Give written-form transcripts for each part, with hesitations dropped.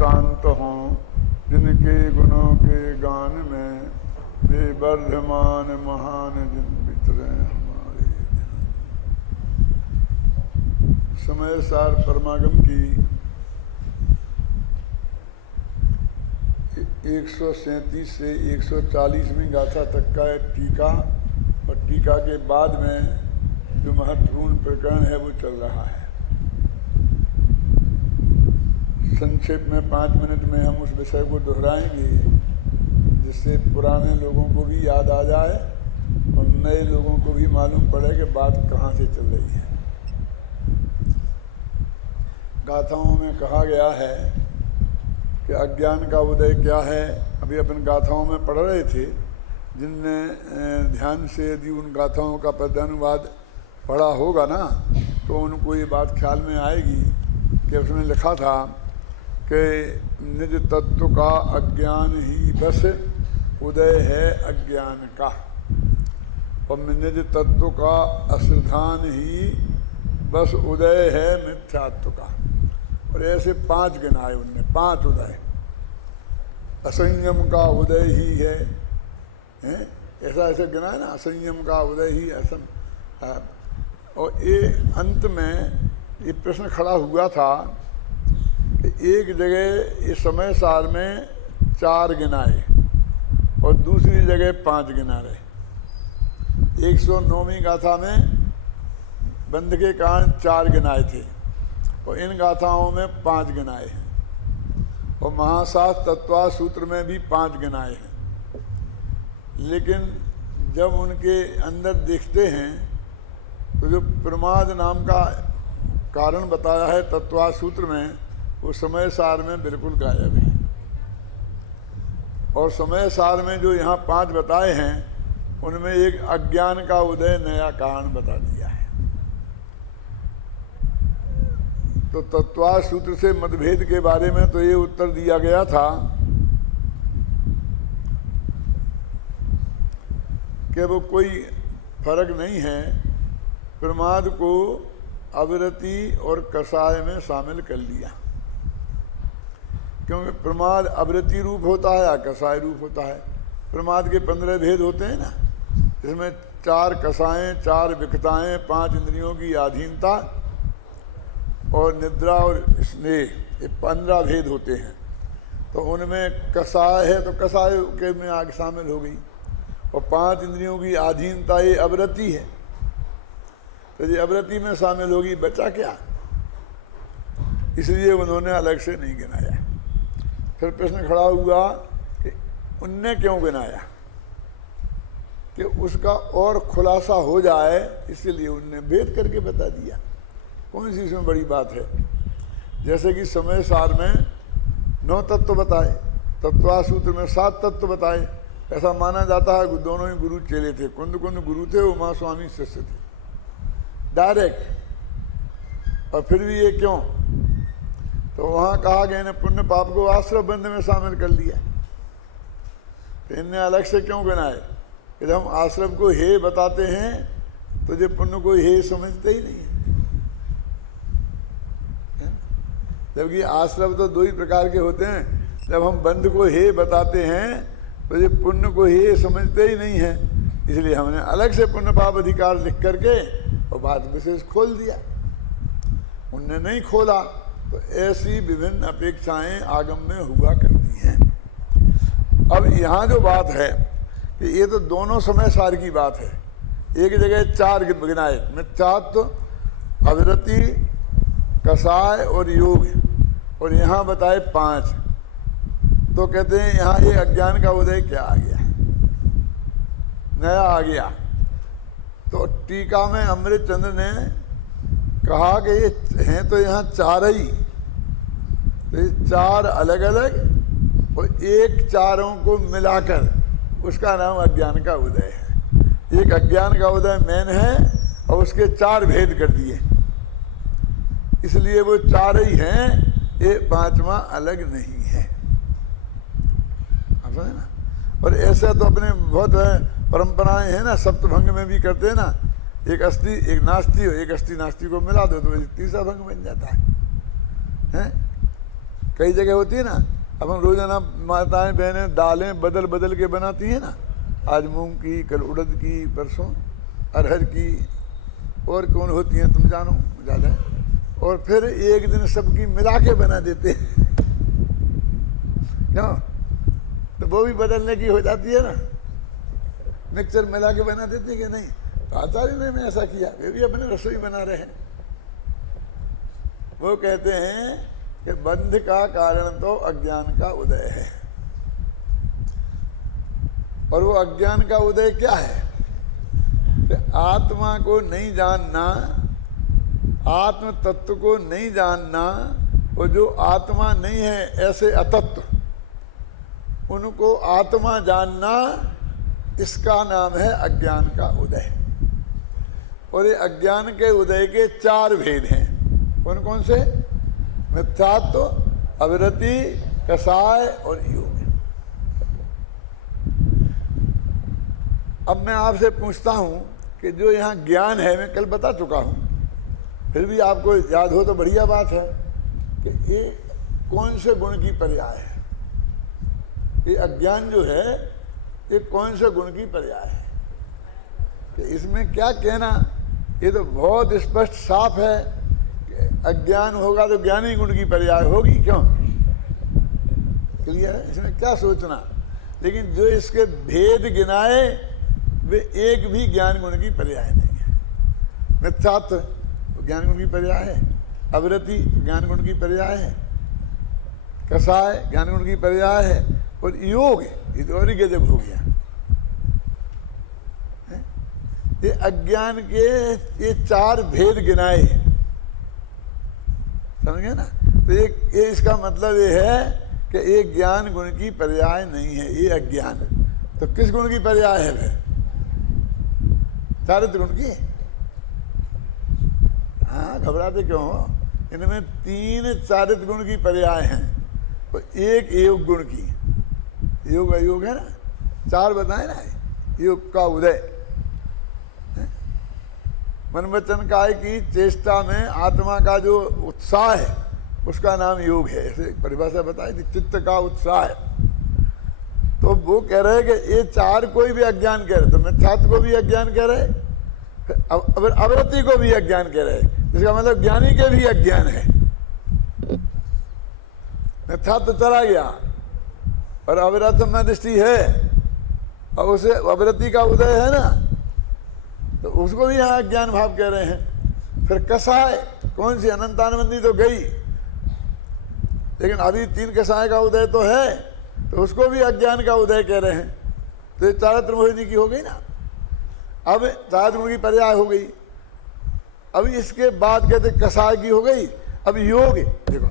शांत हों, जिनके गुणों के गान में वे वर्धमान महान जिन वितरे हमारे ध्यान। समय सार परमागम की 137 से 140वीं गाथा तक का टीका और टीका के बाद में जो महत्वपूर्ण प्रकरण है वो चल रहा है। संक्षेप में 5 मिनट में हम उस विषय को दोहराएंगे जिससे पुराने लोगों को भी याद आ जाए और नए लोगों को भी मालूम पड़े कि बात कहाँ से चल रही है। गाथाओं में कहा गया है कि अज्ञान का उदय क्या है। अभी अपन गाथाओं में पढ़ रहे थे, जिनने ध्यान से यदि उन गाथाओं का पद्यानुवाद पढ़ा होगा ना तो उनको ये बात ख्याल में आएगी कि उसमें लिखा था कि निज तत्व का अज्ञान ही बस उदय है अज्ञान का, और निज तत्व का अश्रद्धान ही बस उदय है मिथ्यात्व का। और ऐसे 5 गिनाए उनने, 5 उदय। असंयम का उदय ही है, ऐसा ऐसे गिनाए ना, असंयम का उदय ही असम। और ये अंत में ये प्रश्न खड़ा हुआ था कि एक जगह इस समय सार में 4 गिनाए और दूसरी जगह 5 गिना रहे। 109वीं गाथा में बंध के कारण 4 गिनाए थे और इन गाथाओं में 5 गिनाए हैं, और महाशास्त्र तत्वा सूत्र में भी 5 गिनाए हैं। लेकिन जब उनके अंदर देखते हैं तो जो प्रमाद नाम का कारण बताया है तत्वा सूत्र में, वो समय सार में बिल्कुल गायब है। और समय सार में जो यहाँ 5 बताए हैं उनमें एक अज्ञान का उदय नया कारण बता दिया है। तो तत्वा सूत्र से मतभेद के बारे में तो ये उत्तर दिया गया था कि वो कोई फर्क नहीं है, प्रमाद को अविरति और कषाय में शामिल कर लिया, क्योंकि प्रमाद अविरति रूप होता है या कषाय रूप होता है। प्रमाद के 15 भेद होते हैं ना, इसमें 4 कषायें, 4 विकताएं, 5 इंद्रियों की आधीनता और निद्रा और स्नेह, ये 15 भेद होते हैं। तो उनमें कषाय है तो कषाय के में आगे शामिल हो गई, और 5 इंद्रियों की आधीनता ये अवरति है, तो ये अवरति में शामिल होगी, बचा क्या? इसलिए उन्होंने अलग से नहीं गिनाया। फिर प्रश्न खड़ा हुआ कि उनने क्यों गिनाया, कि उसका और खुलासा हो जाए, इसलिए उनने भेद करके बता दिया। कौन सी इसमें बड़ी बात है? जैसे कि समय सार में 9 तत्व बताए, तत्वा सूत्र में 7 तत्व बताए। ऐसा माना जाता है दोनों ही गुरु चेले थे, कुंद गुरु थे, उमा स्वामी शिष्य थे डायरेक्ट। और फिर भी ये क्यों? तो वहाँ कहा गया ने पुण्य पाप को आश्रम बंध में शामिल कर लिया। तो इनने अलग से क्यों गिनाए? कि हम आश्रम को हे बताते हैं तो जो पुण्य को हे समझते ही नहीं है। जबकि आश्रम तो 2 ही प्रकार के होते हैं। जब हम बंध को हे बताते हैं तो ये पुण्य को हे समझते ही नहीं है, इसलिए हमने अलग से पुण्य पाप अधिकार लिख करके और बात विशेष खोल दिया। उनने नहीं खोला, तो ऐसी विभिन्न अपेक्षाएं आगम में हुआ करती हैं। अब यहाँ जो बात है कि ये तो दोनों समय सार की बात है। एक जगह 4 गिनाए, मिथ्यात्व, अविरति, कषाय और योग, और यहाँ बताए 5। तो कहते हैं यहाँ ये अज्ञान का उदय क्या आ गया, नया आ गया। तो टीका में अमृत चंद्र ने कहा कि ये हैं तो यहाँ 4 ही, तो ये 4 अलग अलग और एक 4 को मिलाकर उसका नाम अज्ञान का उदय है। एक अज्ञान का उदय मेन है और उसके 4 भेद कर दिए, इसलिए वो 4 ही हैं, ये 5वां अलग नहीं है। आप समझे ना? और ऐसा तो अपने बहुत परंपराएं हैं ना, सप्तभंग में भी करते हैं ना, एक अस्थि एक नास्ति, एक अस्थि नास्ति को मिला दो तो तीसरा भंग बन जाता है। कई जगह होती है ना, अपन रोजाना माताएं बहनें दालें बदल बदल के बनाती हैं ना, आज मूंग की, कल उड़द की, परसों अरहर की, और कौन होती हैं तुम जानो ज़्यादा, और फिर एक दिन सबकी मिला के बना देते हैं क्यों? तो वो भी बदलने की हो जाती है ना, मिक्सचर मिला के बना देते कि नहीं? तो आचार्य ने मैं ऐसा किया, वे भी अपने रसोई बना रहे हैं। वो कहते हैं कि बंध का कारण तो अज्ञान का उदय है, और वो अज्ञान का उदय क्या है कि आत्मा को नहीं जानना, आत्म तत्व को नहीं जानना, और जो आत्मा नहीं है ऐसे अतत्व उनको आत्मा जानना, इसका नाम है अज्ञान का उदय। और ये अज्ञान के उदय के 4 भेद हैं। कौन कौन से? मिथ्यात्व, अविरति, कसाय और योग। अब मैं आपसे पूछता हूं कि जो यहाँ ज्ञान है, मैं कल बता चुका हूं, फिर भी आपको याद हो तो बढ़िया बात है, कि ये कौन से गुण की पर्याय है? ये अज्ञान जो है ये कौन से गुण की पर्याय है? कि इसमें क्या कहना, ये तो बहुत स्पष्ट साफ है कि अज्ञान होगा तो ज्ञानी गुण की पर्याय होगी। क्यों? क्लियर है? इसमें क्या सोचना। लेकिन जो इसके भेद गिनाए वे एक भी ज्ञान गुण की पर्याय नहीं है। मिथ्यात्व तो ज्ञान गुण की पर्याय है, अविरति ज्ञान गुण की पर्याय है, कसाय ज्ञान गुण की पर्याय है, और योग ये तो और ही गजब हो गया। ये अज्ञान के ये 4 भेद गिनाए, समझ गए ना? तो ये इसका मतलब ये है कि ये ज्ञान गुण की पर्याय नहीं है, ये अज्ञान। तो किस गुण की पर्याय है फिर? चारित्र गुण की। हाँ, घबराते क्यों हो? इनमें 3 चारित्र गुण की पर्याय हैं और 1 योग गुण की। योग अयोग है ना, 4 बताए ना। योग का उदय, मन वचन काय की चेष्टा में आत्मा का जो उत्साह है उसका नाम योग है। ऐसे परिभाषा बताई थी, चित्त का उत्साह है। तो वो कह रहे हैं कि ये 4 कोई भी अज्ञान कह रहे, तो मिथ्यात्व को भी अज्ञान कह रहे, अविरति को भी अज्ञान कह रहे, इसका मतलब ज्ञानी के भी अज्ञान है। मिथ्यात्व चला गया और अविरत में दृष्टि है, और उसे अविरति का उदय है ना, तो उसको भी यहाँ अज्ञान भाव कह रहे हैं। फिर कसाय, कौन सी? अनंतानंदी तो गई, लेकिन अभी 3 कसाय का उदय तो है, तो उसको भी अज्ञान का उदय कह रहे हैं। तो ये चारित्र मोहिनी की हो गई ना। अब चारित्र की पर्याय हो गई। अभी इसके बाद कहते कसाय की हो गई। अब योग देखो,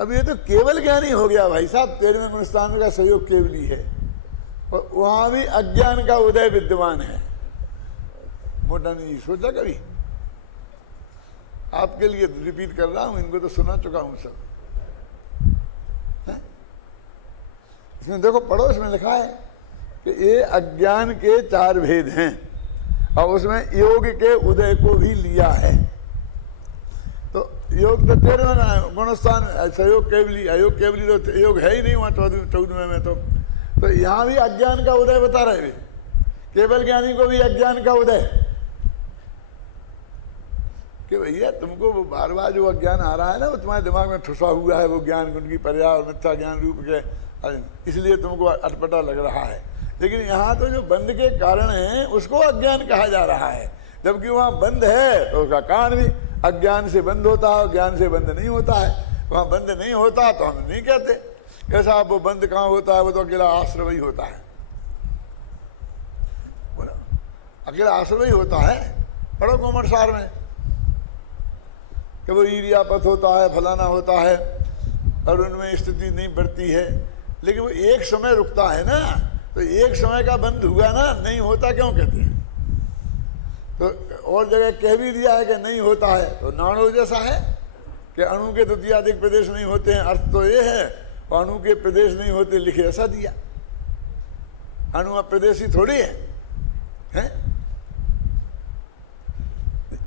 अब ये तो केवल ज्ञानी हो गया भाई साहब। 13वें गुणस्थान का सहयोग केवली है, और वहां भी अज्ञान का उदय विद्यमान है। मोटा नहीं सोचा कभी? आपके लिए रिपीट कर रहा हूं, इनको तो सुना चुका हूं सब। इसमें देखो, पढ़ो, इसमें लिखा है कि ये अज्ञान के 4 भेद हैं, और उसमें योग के उदय को भी लिया है। तो योग तो 13वें गुणस्थान सहयोग केवली, अयोग केवली तो योग है ही नहीं वहां 14वें में। तो यहां भी अज्ञान का उदय बता रहे, केवल ज्ञानी को भी अज्ञान का उदय, कि भैया तुमको वो बार बार जो अज्ञान आ रहा है ना, वो तुम्हारे दिमाग में ठुसा हुआ है, वो ज्ञान गुण की पर्याय और मिथ्या ज्ञान रूप के, इसलिए तुमको अटपटा लग रहा है। लेकिन यहाँ तो जो बंध के कारण है उसको अज्ञान कहा जा रहा है, जबकि वहाँ बंध है तो उसका कारण भी अज्ञान से बंद होता है, ज्ञान से बंद नहीं होता है। वहाँ बंद नहीं होता तो हम नहीं कहते। कैसा वो बंद कहाँ होता है? वो तो अकेला आश्रय ही होता है। बोला अकेला आश्रय ही होता है। पढ़ो कोमर सार में कि वो ईर्यापथ होता है, फलाना होता है, और उनमें स्थिति नहीं बढ़ती है, लेकिन वो एक समय रुकता है ना। तो एक समय का बंद हुआ ना, नहीं होता क्यों कहते हैं? तो और जगह कह भी दिया है कि नहीं होता है। तो नाणु जैसा है कि अणु के द्वितीयाधिक प्रदेश नहीं होते हैं, अर्थ तो ये है, और अणु के प्रदेश नहीं होते, लिखे ऐसा दिया। अणु प्रदेशी थोड़ी है?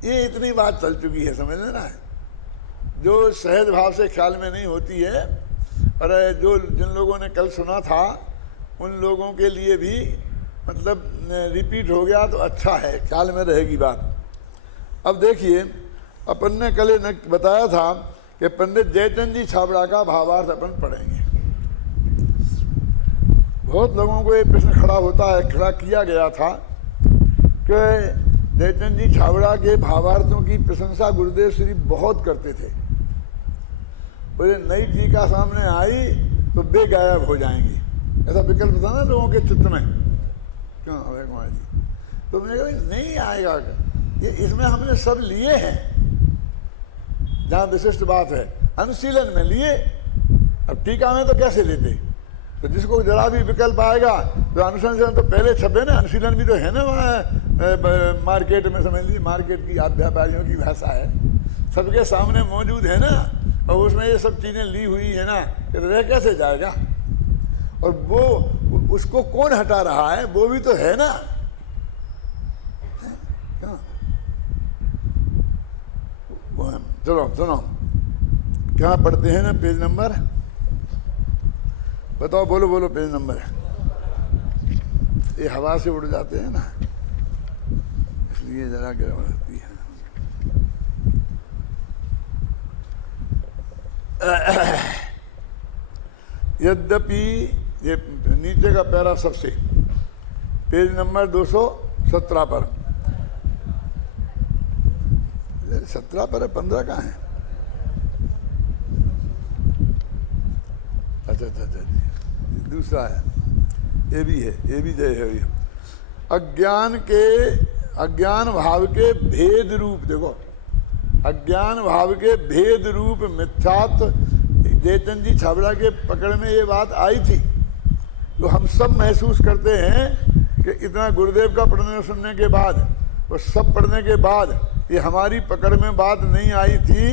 ये इतनी बात चल चुकी है, समझ लेना है। जो सहज भाव से ख्याल में नहीं होती है। और जो जिन लोगों ने कल सुना था उन लोगों के लिए भी मतलब रिपीट हो गया तो अच्छा है, ख्याल में रहेगी बात। अब देखिए, अपन ने कल बताया था कि पंडित जयचंद जी छाबड़ा का भावार्थ अपन पढ़ेंगे। बहुत लोगों को ये प्रश्न खड़ा किया गया था कि जयचंद जी छाबड़ा के भावार्थों की प्रशंसा गुरुदेव श्री बहुत करते थे। बोले नई टीका सामने आई तो बेगायब हो जाएंगी, ऐसा विकल्प था ना लोगों के चित्त में। क्यों अभय कुमार जी? तो मैंने कहा नहीं आएगा, ये इसमें हमने सब लिए हैं, जहाँ विशिष्ट बात है अनुशीलन में लिए, अब टीका में तो कैसे लेते? तो जिसको जरा भी विकल्प आएगा तो अनुशंसन तो पहले छपे ना, अनुशीलन भी तो है ना वहाँ मार्केट में, समझ लीजिए मार्केट की व्यापारियों की भाषा है, सबके सामने मौजूद है ना, और उसमें ये सब चीज़ें ली हुई है ना, तो रह कैसे जाएगा? और वो उसको कौन हटा रहा है? वो भी तो है ना। चलो सुनो, क्या पढ़ते हैं ना, पेज नंबर बताओ, बोलो बोलो पेज नंबर। ये हवा से उड़ जाते हैं ना, इसलिए जरा गड़बड़ होती है। यद्यपि ये नीचे का पैरा सबसे, पेज नंबर 217 पर, 17 पर है, 15 कहाँ है? अच्छा, दूसरा है, ये भी है, ये भी जय है। अज्ञान भाव के भेद रूप, देखो अज्ञान भाव के भेद रूप मिथ्यात्व जयचंद जी छाबड़ा के पकड़ में ये बात आई थी। तो हम सब महसूस करते हैं कि इतना गुरुदेव का पढ़ने सुनने के बाद और सब पढ़ने के बाद ये हमारी पकड़ में बात नहीं आई थी,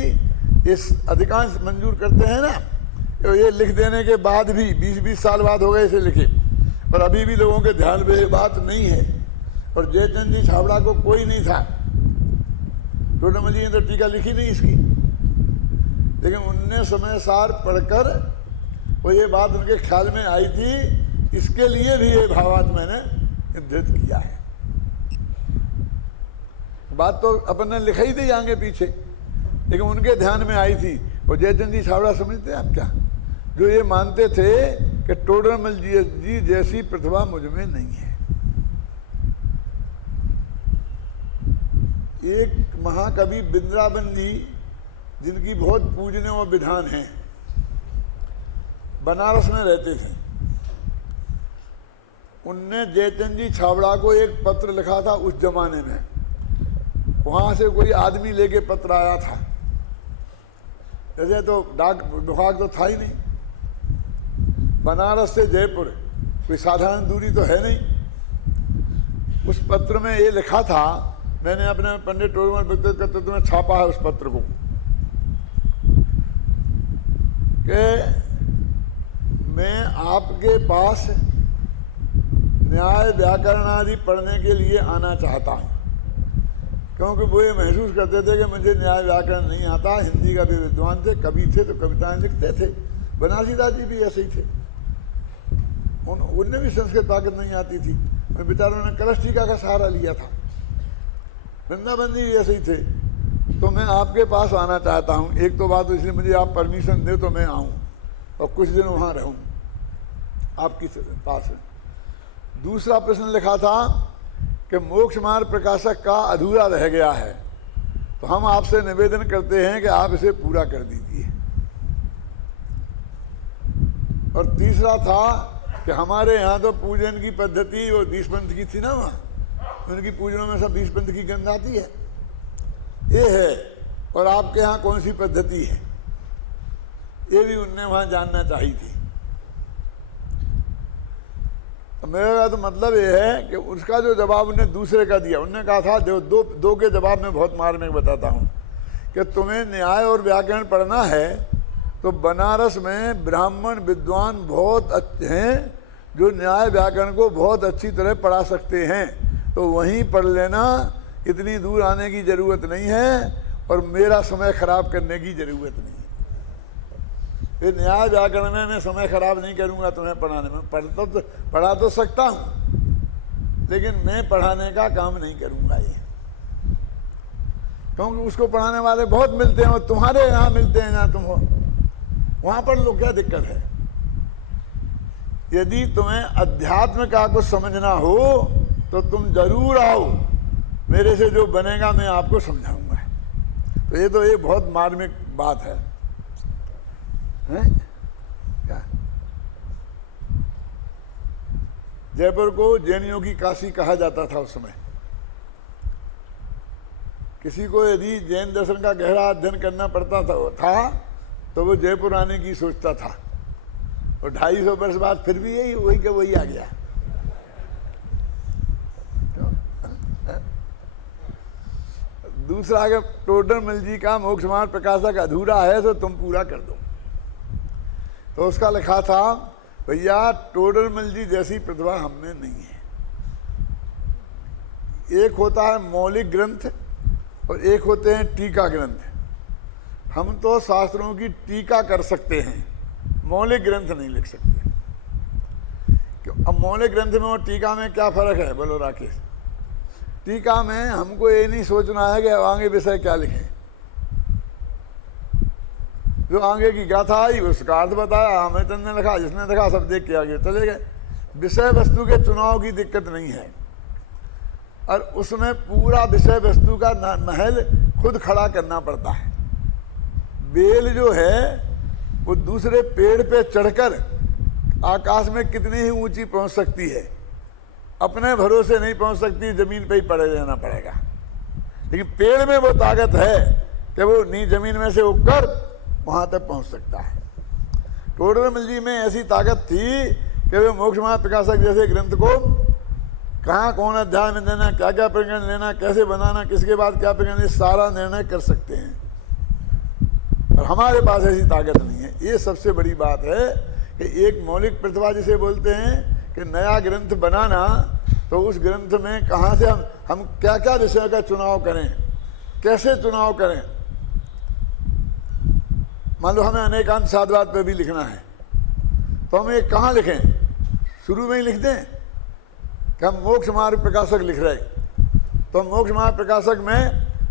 इस अधिकांश मंजूर करते हैं ना। तो ये लिख देने के बाद भी 20-20 साल बाद हो गए इसे लिखे, पर अभी भी लोगों के ध्यान में ये बात नहीं है। और जयचंद जी छाबड़ा को कोई नहीं था, टोडरमल जी ने तो टीका लिखी नहीं इसकी, लेकिन उनने समय सार पढ़कर वो ये बात उनके ख्याल में आई थी, इसके लिए भी ये भावार्थ मैंने निर्धारित किया है। बात तो अपन ने लिखा ही थी आगे पीछे, लेकिन उनके ध्यान में आई थी। और जयचंद जी छाबड़ा समझते हैं आप क्या, जो ये मानते थे कि टोडरमल जी जैसी प्रतिभा मुझ में नहीं है। एक महाकवि बिंद्रावन जी, जिनकी बहुत पूजनीय और विधान है, बनारस में रहते थे। उनने जयचंद जी छाबड़ा को एक पत्र लिखा था उस जमाने में, वहां से कोई आदमी लेके पत्र आया था, जैसे तो डाक विभाग तो था ही नहीं, बनारस से जयपुर कोई साधारण दूरी तो है नहीं। उस पत्र में ये लिखा था, मैंने अपने पंडित टोडरमल व्यक्तित्व कर्तृत्व में छापा है उस पत्र को, कि मैं आपके पास न्याय व्याकरण आदि पढ़ने के लिए आना चाहता हूँ, क्योंकि वो ये महसूस करते थे कि मुझे न्याय व्याकरण नहीं आता। हिंदी का भी विद्वान थे, कवि थे, तो कविताएं लिखते थे। बनारसीदास जी भी ऐसे ही थे, उनने भी संस्कृत ताकत नहीं आती थी, बेचारों ने कलश टीका का सहारा लिया था। वृंदावन जी भी ऐसे ही थे। तो मैं आपके पास आना चाहता हूँ, एक तो बात इसलिए मुझे आप परमिशन दे तो मैं आऊँ और कुछ दिन वहाँ रहूँ आपकी पास। दूसरा प्रश्न लिखा था कि मोक्ष मार्ग प्रकाशक का अधूरा रह गया है, तो हम आपसे निवेदन करते हैं कि आप इसे पूरा कर दीजिए। और तीसरा था कि हमारे यहाँ तो पूजन की पद्धति वो 20 पंथ की थी ना, वहाँ उनकी पूजनों में सब 20 पंथ की गंध आती है, ये है। और आपके यहाँ कौन सी पद्धति है, ये भी उनने वहाँ जानना चाहिए थी। मेरा तो मतलब ये है कि उसका जो जवाब उन्हें दूसरे का दिया, उन्होंने कहा था दो के जवाब में बहुत मार्मिक बताता हूँ कि तुम्हें न्याय और व्याकरण पढ़ना है तो बनारस में ब्राह्मण विद्वान बहुत अच्छे हैं जो न्याय व्याकरण को बहुत अच्छी तरह पढ़ा सकते हैं, तो वहीं पढ़ लेना, इतनी दूर आने की ज़रूरत नहीं है। और मेरा समय खराब करने की जरूरत नहीं है। फिर न्याय व्याकरण में मैं समय खराब नहीं करूंगा तुम्हें पढ़ाने में। पढ़ा तो सकता हूं, लेकिन मैं पढ़ाने का काम नहीं करूंगा ये, क्योंकि उसको पढ़ाने वाले बहुत मिलते हैं और तुम्हारे यहाँ मिलते हैं जहाँ तुम हो, वहां पर लोग क्या दिक्कत है। यदि तुम्हें अध्यात्म का कुछ समझना हो तो तुम जरूर आओ, मेरे से जो बनेगा मैं आपको समझाऊंगा। तो ये तो एक बहुत मार्मिक बात है, हैं? क्या जयपुर को जैनियों की काशी कहा जाता था उस समय। किसी को यदि जैन दर्शन का गहरा अध्ययन करना पड़ता था तो वो जयपुर आने की सोचता था, और 250 वर्ष बाद फिर भी यही वही के वही आ गया। दूसरा, अगर टोडरमल जी का मोक्ष मार्ग प्रकाशक अधूरा है तो तुम पूरा कर दो। तो उसका लिखा था, भैया टोडरमल जी जैसी प्रतिभा हम में नहीं है। एक होता है मौलिक ग्रंथ और एक होते हैं टीका ग्रंथ। हम तो शास्त्रों की टीका कर सकते हैं, मौलिक ग्रंथ नहीं लिख सकते। क्यों? अब मौलिक ग्रंथ में और टीका में क्या फर्क है, बोलो राकेश? टीका में हमको ये नहीं सोचना है कि आगे विषय क्या लिखें। जो आगे की गाथा आई उसका अर्थ बताया, हमें ने लिखा, जिसने लिखा सब देख के आगे चले गए। विषय वस्तु के चुनाव की दिक्कत नहीं है, और उसमें पूरा विषय वस्तु का महल खुद खड़ा करना पड़ता है। बेल जो है वो दूसरे पेड़ पे चढ़कर आकाश में कितनी ही ऊंची पहुंच सकती है, अपने भरोसे नहीं पहुंच सकती, जमीन पे ही पड़े रहना पड़ेगा। लेकिन पेड़ में वो ताकत है कि वो नी जमीन में से उठकर वहां तक पहुंच सकता है। टोडरमल जी में ऐसी ताकत थी कि वे मोक्ष मार्ग प्रकाशक जैसे ग्रंथ को कहाँ कौन अध्याय में देना, क्या क्या प्रकरण लेना, कैसे बनाना, किसके बाद क्या प्रकरण, सारा निर्णय कर सकते हैं। और हमारे पास ऐसी ताकत नहीं है। ये सबसे बड़ी बात है कि एक मौलिक प्रतिभा जिसे बोलते हैं कि नया ग्रंथ बनाना, तो उस ग्रंथ में कहाँ से हम क्या क्या विषयों का चुनाव करें, कैसे चुनाव करें। मान लो हमें अनेकांत साधवाद पे भी लिखना है, तो हम ये कहाँ लिखें? शुरू में ही लिख दें कि हम मोक्ष मार्ग प्रकाशक लिख रहे, तो हम मोक्ष मार्ग प्रकाशक में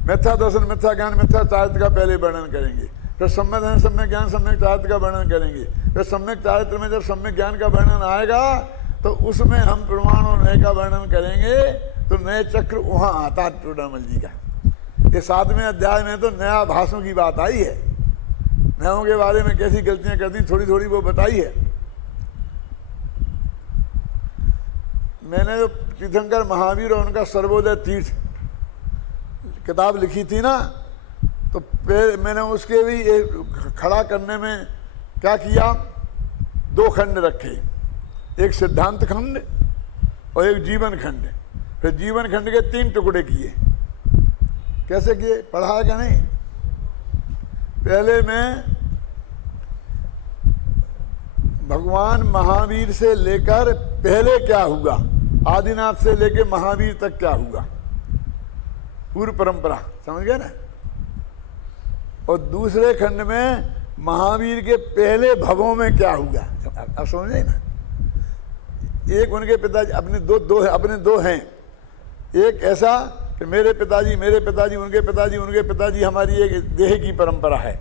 मिथ्या दर्शन, मिथ्या ज्ञान, मिथ्या चारित्र का पहले वर्णन करेंगे, फिर सम्यक दर्शन, सम्यक ज्ञान, सम्यक चारित्र का वर्णन करेंगे, फिर सम्यक चारित्र में जब सम्यक ज्ञान का वर्णन आएगा तो उसमें हम प्रमाण और नए का वर्णन करेंगे। तो नए चक्र वहाँ आता है टोडरमल जी का। ये 7वें अध्याय में तो नया भाषों की बात आई है, नयों के बारे में कैसी गलतियां करती थोड़ी थोड़ी वो बताई है। मैंने जो तीर्थंकर महावीर और उनका सर्वोदय तीर्थ किताब लिखी थी ना, तो मैंने उसके भी खड़ा करने में क्या किया, 2 खंड रखे, एक सिद्धांत खंड और एक जीवन खंड। फिर जीवन खंड के 3 टुकड़े किए। कैसे किए, पढ़ा है क्या नहीं? पहले मैं भगवान महावीर से लेकर पहले क्या हुआ, आदिनाथ से लेकर महावीर तक क्या हुआ, पूर्व परंपरा, समझ गए ना। और दूसरे खंड में महावीर के पहले भवों में क्या हुआ, अब समझे ना। एक उनके पिताजी, अपने दो हैं। एक ऐसा कि मेरे पिताजी, उनके पिताजी, हमारी एक देह की परंपरा है।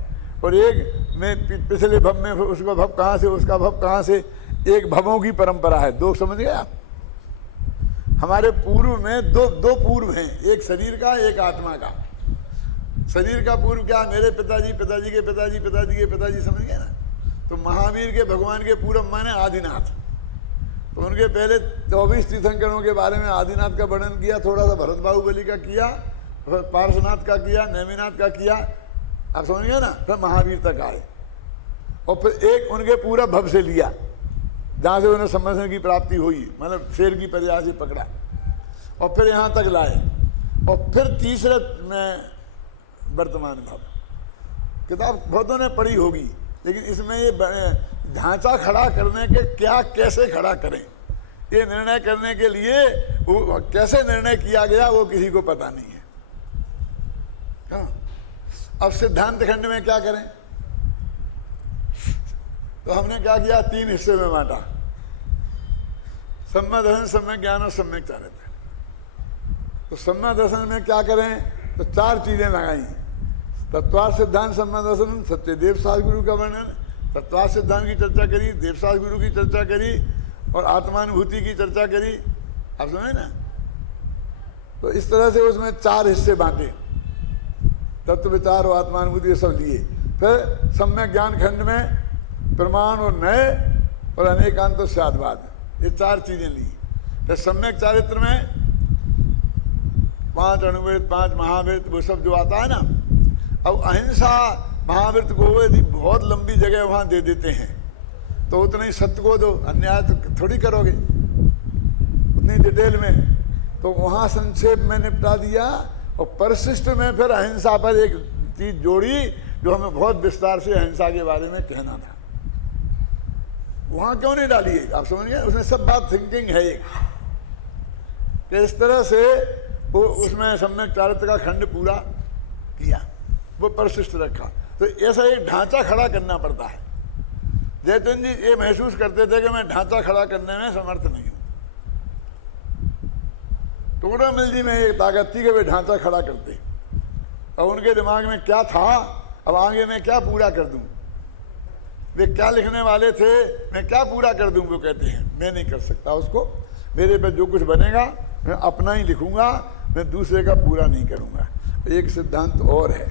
और एक में पिछले भव में उसका भव कहाँ से, उसका भव कहाँ से, एक भवों की परंपरा है। 2 समझ गए आप। हमारे पूर्व में दो पूर्व हैं, एक शरीर का, एक आत्मा का। शरीर का पूर्व क्या, मेरे पिताजी, पिताजी के पिताजी, पिताजी के पिताजी, समझ गए ना। तो महावीर के भगवान के पूर्व माने आदिनाथ। तो उनके पहले 24 तीर्थंकरों के बारे में आदिनाथ का वर्णन किया, थोड़ा सा भरत बाहुबली का किया, फिर पार्श्वनाथ का किया, नेमिनाथ का किया, आप समझ गए ना। फिर महावीर तक आए और फिर एक उनके पूरा भव से लिया जहाँ से उन्हें समझने की प्राप्ति हुई, मतलब शेर की पर्याय से पकड़ा, और फिर यहाँ तक लाए। और फिर तीसरे में वर्तमान भव। किताब बहुतों ने पढ़ी होगी, लेकिन इसमें ये ढांचा खड़ा करने के क्या, कैसे खड़ा करें, ये निर्णय करने के लिए वो कैसे निर्णय किया गया वो किसी को पता नहीं है। हाँ, अब सिद्धांत खंड में क्या करें? तो हमने क्या किया, 3 हिस्से में बांटा, सम्यक दर्शन, सम्यक ज्ञान और सम्यक चारित्र। तो सम्यक दर्शन में क्या करें, तो 4 चीजें लगाई, तत्वार्थ सिद्धांत सम्यक दर्शन, सत्यदेव सास गुरु का वर्णन, तत्वार्थ सिद्धांत की चर्चा करी, देवसास गुरु की चर्चा करी और आत्मानुभूति की चर्चा करी। आप समझे ना? तो इस तरह से उसमें 4 हिस्से बांटे, तत्व विचार और आत्मानुभूति ये सब लिए। फिर सम्यक ज्ञान खंड में प्रमाण और नए और अनेकांत और शादवाद, ये 4 चीजें ली। फिर सम्यक चारित्र में 5 अणुवेद, 5 महावेद, वो सब जो आता है ना। अब अहिंसा महावीर को यदि बहुत लंबी जगह वहां दे देते हैं तो उतना ही सत्य को दो, अन्याय तो थोड़ी करोगे उतनी डिटेल में। तो वहां संक्षेप में निपटा दिया और परिशिष्ट में फिर अहिंसा पर एक चीज जोड़ी जो हमें बहुत विस्तार से अहिंसा के बारे में कहना था। वहां क्यों नहीं डाली है, आप समझ गए? उसमें सब बात थिंकिंग है एक कि इस तरह से वो उसमें सम्यक चारित्र का खंड पूरा किया, वो परिशिष्ट रखा। तो ऐसा एक ढांचा खड़ा करना पड़ता है। जयचंद जी ये महसूस करते थे कि मैं ढांचा खड़ा करने में समर्थ नहीं हूं। टोडामल जी में एक ताकत थी कि वे ढांचा खड़ा करते, और उनके दिमाग में क्या था, अब आगे मैं क्या पूरा कर दूं, वे क्या लिखने वाले थे, मैं क्या पूरा कर दूं। वो कहते हैं मैं नहीं कर सकता उसको, मेरे पे जो कुछ बनेगा मैं अपना ही लिखूंगा, मैं दूसरे का पूरा नहीं करूंगा। एक सिद्धांत और है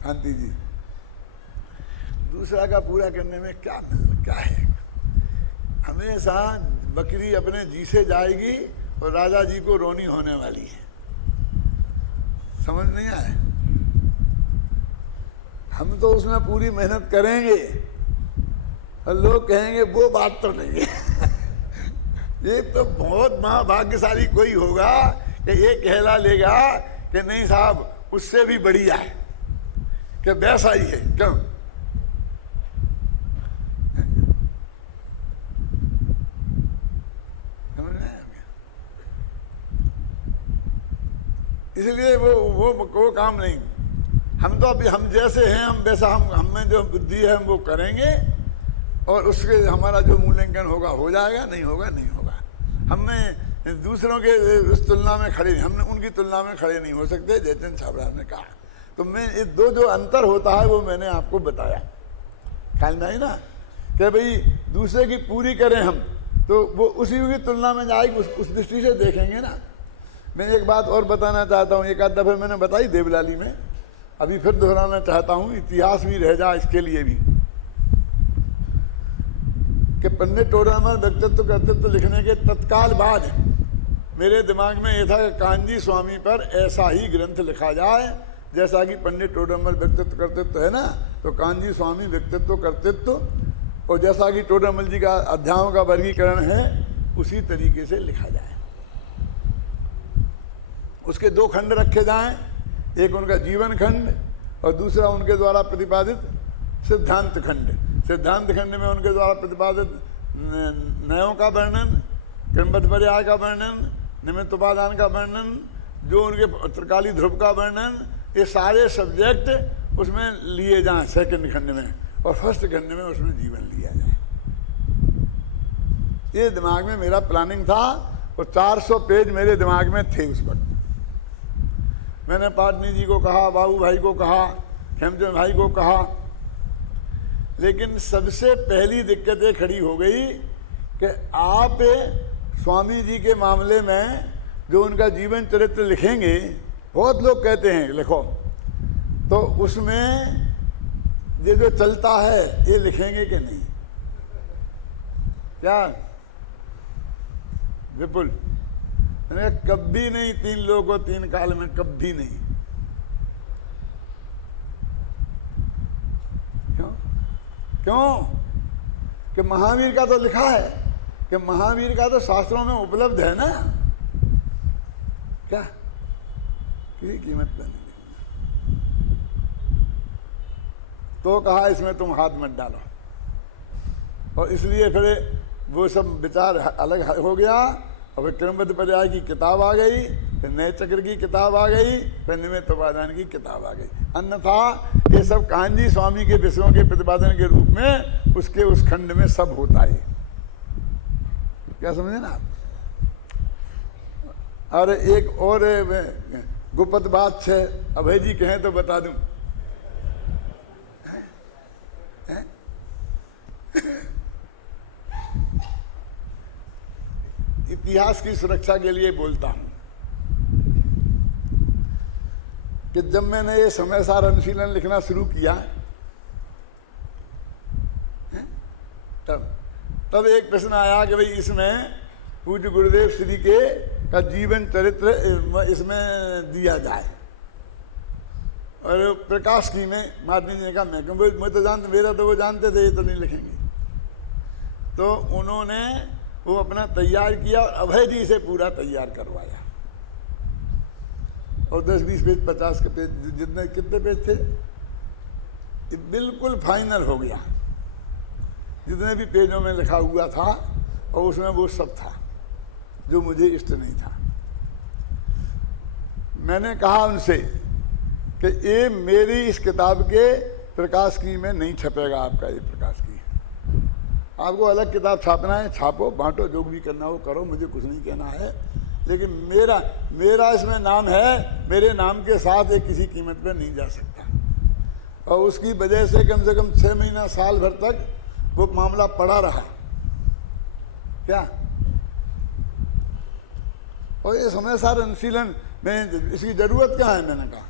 शांति जी, दूसरा का पूरा करने में क्या है। हमेशा बकरी अपने जी से जाएगी और राजा जी को रोनी होने वाली है। समझ नहीं आए? हम तो उसमें पूरी मेहनत करेंगे और लोग कहेंगे वो बात तो नहीं है। ये तो बहुत महाभाग्यशाली कोई होगा कि ये कहला लेगा कि नहीं साहब उससे भी बढ़िया है, कि वैसा ही है। क्यों? इसलिए वो काम नहीं। हम तो अभी हम जैसे हैं हम वैसा, हम में जो बुद्धि है हम वो करेंगे और उसके हमारा जो मूल्यांकन होगा हो जाएगा, नहीं होगा नहीं होगा। हमें दूसरों के उस तुलना में खड़े, हम उनकी तुलना में खड़े नहीं हो सकते। जयचंद छाबड़ा ने कहा। तो मैं ये दो जो अंतर होता है वो मैंने आपको बताया, ख्याल में आई ना, कि भाई दूसरे की पूरी करें हम तो वो उसी की तुलना में जाएगी, उस दृष्टि से देखेंगे ना। मैं एक बात और बताना चाहता हूँ, एक आध दफे मैंने बताई देवलाली में, अभी फिर दोहराना चाहता हूँ, इतिहास भी रह जाए इसके लिए भी, कि पंडित टोडामल व्यक्तित्व कर्तृत्व लिखने के तत्काल बाद मेरे दिमाग में यह था कि कांजी स्वामी पर ऐसा ही ग्रंथ लिखा जाए जैसा कि पंडित टोडामल व्यक्तित्व कर्तृत्व है ना, तो कांजी स्वामी व्यक्तित्व कर्तृत्व और जैसा कि टोडामल जी का अध्यायों का वर्गीकरण है उसी तरीके से लिखा जाए। उसके 2 खंड रखे जाएं, एक उनका जीवन खंड और दूसरा उनके द्वारा प्रतिपादित सिद्धांत खंड। सिद्धांत खंड में उनके द्वारा प्रतिपादित नयों का वर्णन, क्रमबद्ध पर्याय का वर्णन, निमित्त उपादान का वर्णन, जो उनके त्रिकाली ध्रुव का वर्णन, ये सारे सब्जेक्ट उसमें लिए जाएं सेकंड खंड में, और फर्स्ट खंड में उसमें जीवन लिया जाए। ये दिमाग में मेरा प्लानिंग था और 400 पेज मेरे दिमाग में थे उस वक्त। मैंने पाटनी जी को कहा, बाबू भाई को कहा, हेमचंद भाई को कहा, लेकिन सबसे पहली दिक्कत ये खड़ी हो गई कि आप स्वामी जी के मामले में जो उनका जीवन चरित्र लिखेंगे, बहुत लोग कहते हैं लिखो, तो उसमें ये जो चलता है ये लिखेंगे कि नहीं? क्या विपुल? कभी नहीं, 3 लोगों 3 काल में कभी नहीं। क्यों? कि महावीर का तो लिखा है, कि महावीर का तो शास्त्रों में उपलब्ध है ना, क्या किसी कीमत पर नहीं। तो कहा इसमें तुम हाथ मत डालो, और इसलिए फिर वो सब विचार अलग हो गया। और फिर क्रमबद्ध पर्याय की किताब आ गई, फिर नए चक्र की किताब आ गई, फिर निमित्त उपादान की किताब आ गई। अन्यथा ये सब कान्जी स्वामी के विषयों के प्रतिपादन के रूप में उसके उस खंड में सब होता है। क्या समझे ना आप? और एक और गुप्त बात है, अभय जी कहें तो बता दूं। इतिहास की सुरक्षा के लिए बोलता हूं कि जब मैंने ये समय सार अनुशीलन लिखना शुरू किया तब एक प्रश्न आया कि भाई इसमें पूज्य गुरुदेव श्री के का जीवन चरित्र इसमें दिया जाए। और प्रकाश की में माधवी ने कहा मैं तो जानते, मेरा तो वो जानते थे, ये तो नहीं लिखेंगे। तो उन्होंने वो अपना तैयार किया और अभय जी से पूरा तैयार करवाया। और 10-20 पेज 50 के पेज जितने कितने पेज थे, ये बिल्कुल फाइनल हो गया। जितने भी पेजों में लिखा हुआ था और उसमें वो सब था जो मुझे इष्ट नहीं था। मैंने कहा उनसे कि ये मेरी इस किताब के प्रकाश की में नहीं छपेगा। आपका ये प्रकाश की, आपको अलग किताब छापना है छापो, बांटो, जो भी करना हो करो, मुझे कुछ नहीं कहना है। लेकिन मेरा इसमें नाम है, मेरे नाम के साथ ये किसी कीमत पर नहीं जा सकता। और उसकी वजह से कम 6 महीना साल भर तक वो मामला पड़ा रहा। क्या? और ये समय सार अनुशीलन में इसकी जरूरत क्या है? मैंने कहा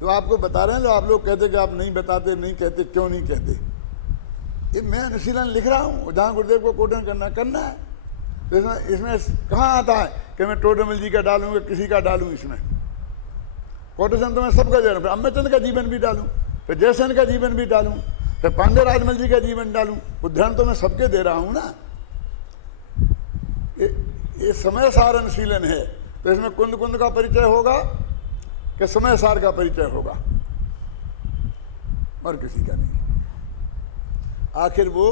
तो आपको बता रहे हैं। जो आप लोग कहते कि आप नहीं बताते, नहीं कहते, क्यों नहीं कहते? ये मैं अनुशीलन लिख रहा हूँ, जहाँ गुरुदेव को कोटन करना है। तो इसमें कहाँ आता है कि मैं टोडरमल जी का डालूंगा, किसी का डालूं? इसमें कोटेशन तो मैं सबका दे रहा हूँ। फिर अम्बेचंद का जीवन भी डालूं, फिर जयसेन का जीवन भी डालूं, फिर पांडे राजमल जी का जीवन डालूं। उदाहरण तो मैं सबके दे रहा हूँ ना। ये समय सार अनुशीलन है। तो इसमें कुंद कुंद का परिचय होगा कि समय सार का परिचय होगा, और किसी का नहीं। आखिर वो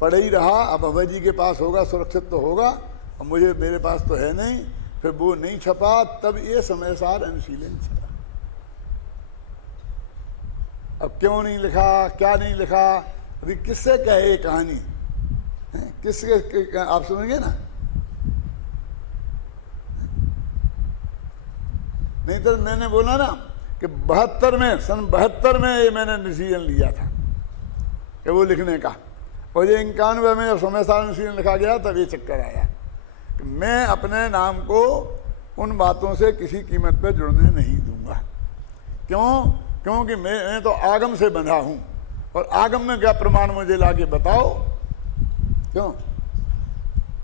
पढ़ ही रहा। अब अभय जी के पास होगा, सुरक्षित तो होगा, और मेरे पास तो है नहीं। फिर वो नहीं छपा, तब ये समय सार अनुशीलन छपा। अब क्यों नहीं लिखा, क्या नहीं लिखा, अभी किससे कहे ये कहानी? किसके आप सुनेंगे ना? नहीं तो मैंने बोला ना कि 72 में, सन 72 में ये मैंने डिसीजन लिया था कि वो लिखने का। और ये 91 में जब समय सार अनुशीलन लिखा गया तब ये चक्कर आया कि मैं अपने नाम को उन बातों से किसी कीमत पर जुड़ने नहीं दूंगा। क्यों? क्योंकि मैं तो आगम से बंधा हूं, और आगम में क्या प्रमाण मुझे लाके बताओ। क्यों?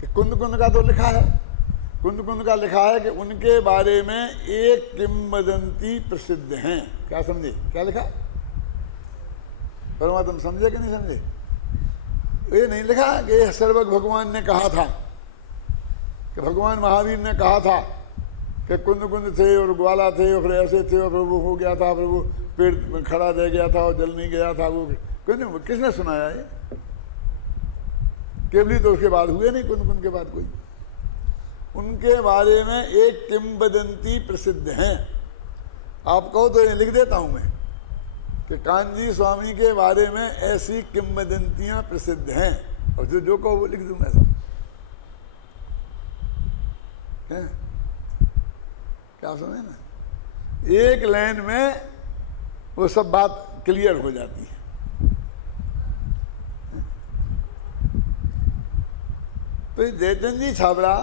कि कुंद कुंद का तो लिखा है, कुंद कुंद का लिखा है कि उनके बारे में एक किंवदंती प्रसिद्ध हैं। क्या समझे? क्या लिखा? परमात्मा समझे कि नहीं समझे? ये नहीं लिखा कि सर्वज्ञ भगवान ने कहा था, कि भगवान महावीर ने कहा था कि कुंद कुंद थे और ग्वाला थे और फिर ऐसे थे और फिर वो हो गया था, फिर वो पेड़ में खड़ा रह गया था और जल नहीं गया था। वो किसने सुनाया? ये केवली तो उसके बाद हुए नहीं, कुंद कुंद के बाद कोई। उनके बारे में एक किंवदंती प्रसिद्ध हैं। आप कहो तो ये लिख देता हूं मैं कि कान्जी स्वामी के बारे में ऐसी किंवदंतियां प्रसिद्ध हैं, और जो कहो वो लिख दूंगा सब। क्या सुने ना? एक लाइन में वो सब बात क्लियर हो जाती है। तो जयचंद जी छाबड़ा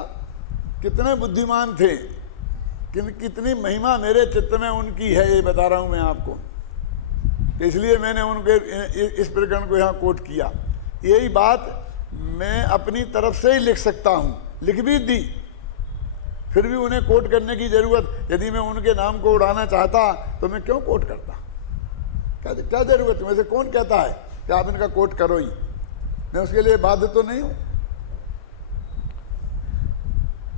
कितने बुद्धिमान थे, कितनी महिमा मेरे चित्त में उनकी है, ये बता रहा हूं मैं आपको। इसलिए मैंने उनके इस प्रकरण को यहाँ कोट किया। यही बात मैं अपनी तरफ से ही लिख सकता हूँ, लिख भी दी, फिर भी उन्हें कोट करने की जरूरत, यदि मैं उनके नाम को उड़ाना चाहता तो मैं क्यों कोट करता? क्या जरूरत है? वैसे कौन कहता है कि आप इनका कोट करो ही? मैं उसके लिए बाध्य तो नहीं हूं।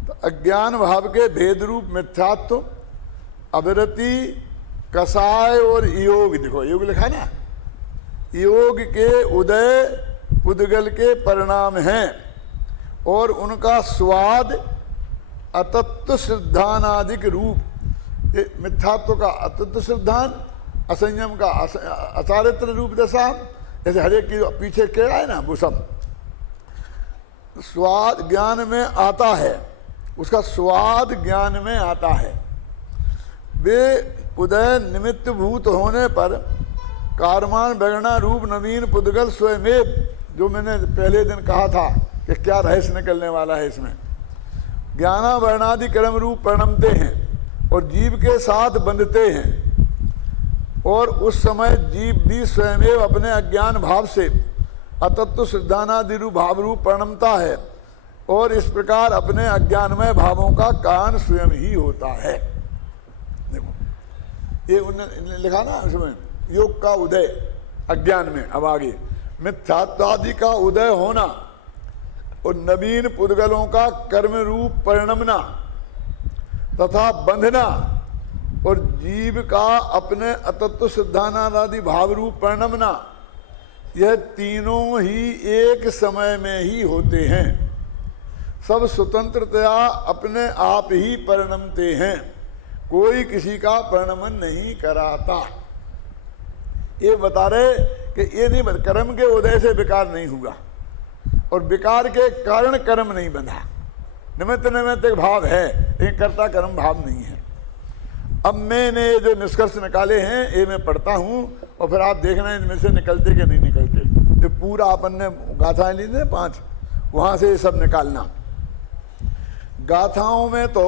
तो अज्ञान भाव के भेद रूप मिथ्यात्व, अविरति, कसाय और योग, देखो योग लिखा ना, योग के उदय पुद्गल के परिणाम हैं और उनका स्वाद अतत्व सिद्धानादिक रूप, ये मिथ्यात्व का अतत्व सिद्धान, असंयम का अचारित्र रूप दशा, जैसे हरेक की पीछे केड़ा है ना, वो सब स्वाद ज्ञान में आता है, उसका स्वाद ज्ञान में आता है। वे उदय निमित्त भूत होने पर कारमान बैगणा रूप नवीन पुद्गल स्वयमेव, जो मैंने पहले दिन कहा था कि क्या रहस्य निकलने वाला है इसमें, ज्ञाना वर्णादि कर्म रूप परिणमते हैं और जीव के साथ बंधते हैं, और उस समय जीव भी स्वयमेव अपने अज्ञान भाव से अतत्व सिद्धानादि रूप भाव रूप परिणमता है, और इस प्रकार अपने अज्ञानमय भावों का कारण स्वयं ही होता है। देखो ये उन्होंने लिखा ना उसमें, योग का उदय अज्ञान में, अब आगे मिथ्यात्वादि का उदय होना और नवीन पुद्गलों का कर्म रूप परिणमना तथा बंधना और जीव का अपने अतत्व सिद्धानादि भाव रूप परिणमना, यह तीनों ही एक समय में ही होते हैं। सब स्वतंत्रतया अपने आप ही परिणमते हैं, कोई किसी का परिणमन नहीं कराता। ये बता रहे कि ये नहीं, कर्म के उदय से विकार नहीं हुआ और विकार के कारण कर्म नहीं बंधा। निमित्त निमित्त भाव है लेकिन कर्ता कर्म भाव नहीं है। अब मैंने जो निष्कर्ष निकाले हैं ये मैं पढ़ता हूँ और फिर आप देखना इनमें से निकलते कि नहीं निकलते। जो पूरा अपन ने गाथाएं ली थी 5, वहाँ से ये सब निकालना। गाथाओं में तो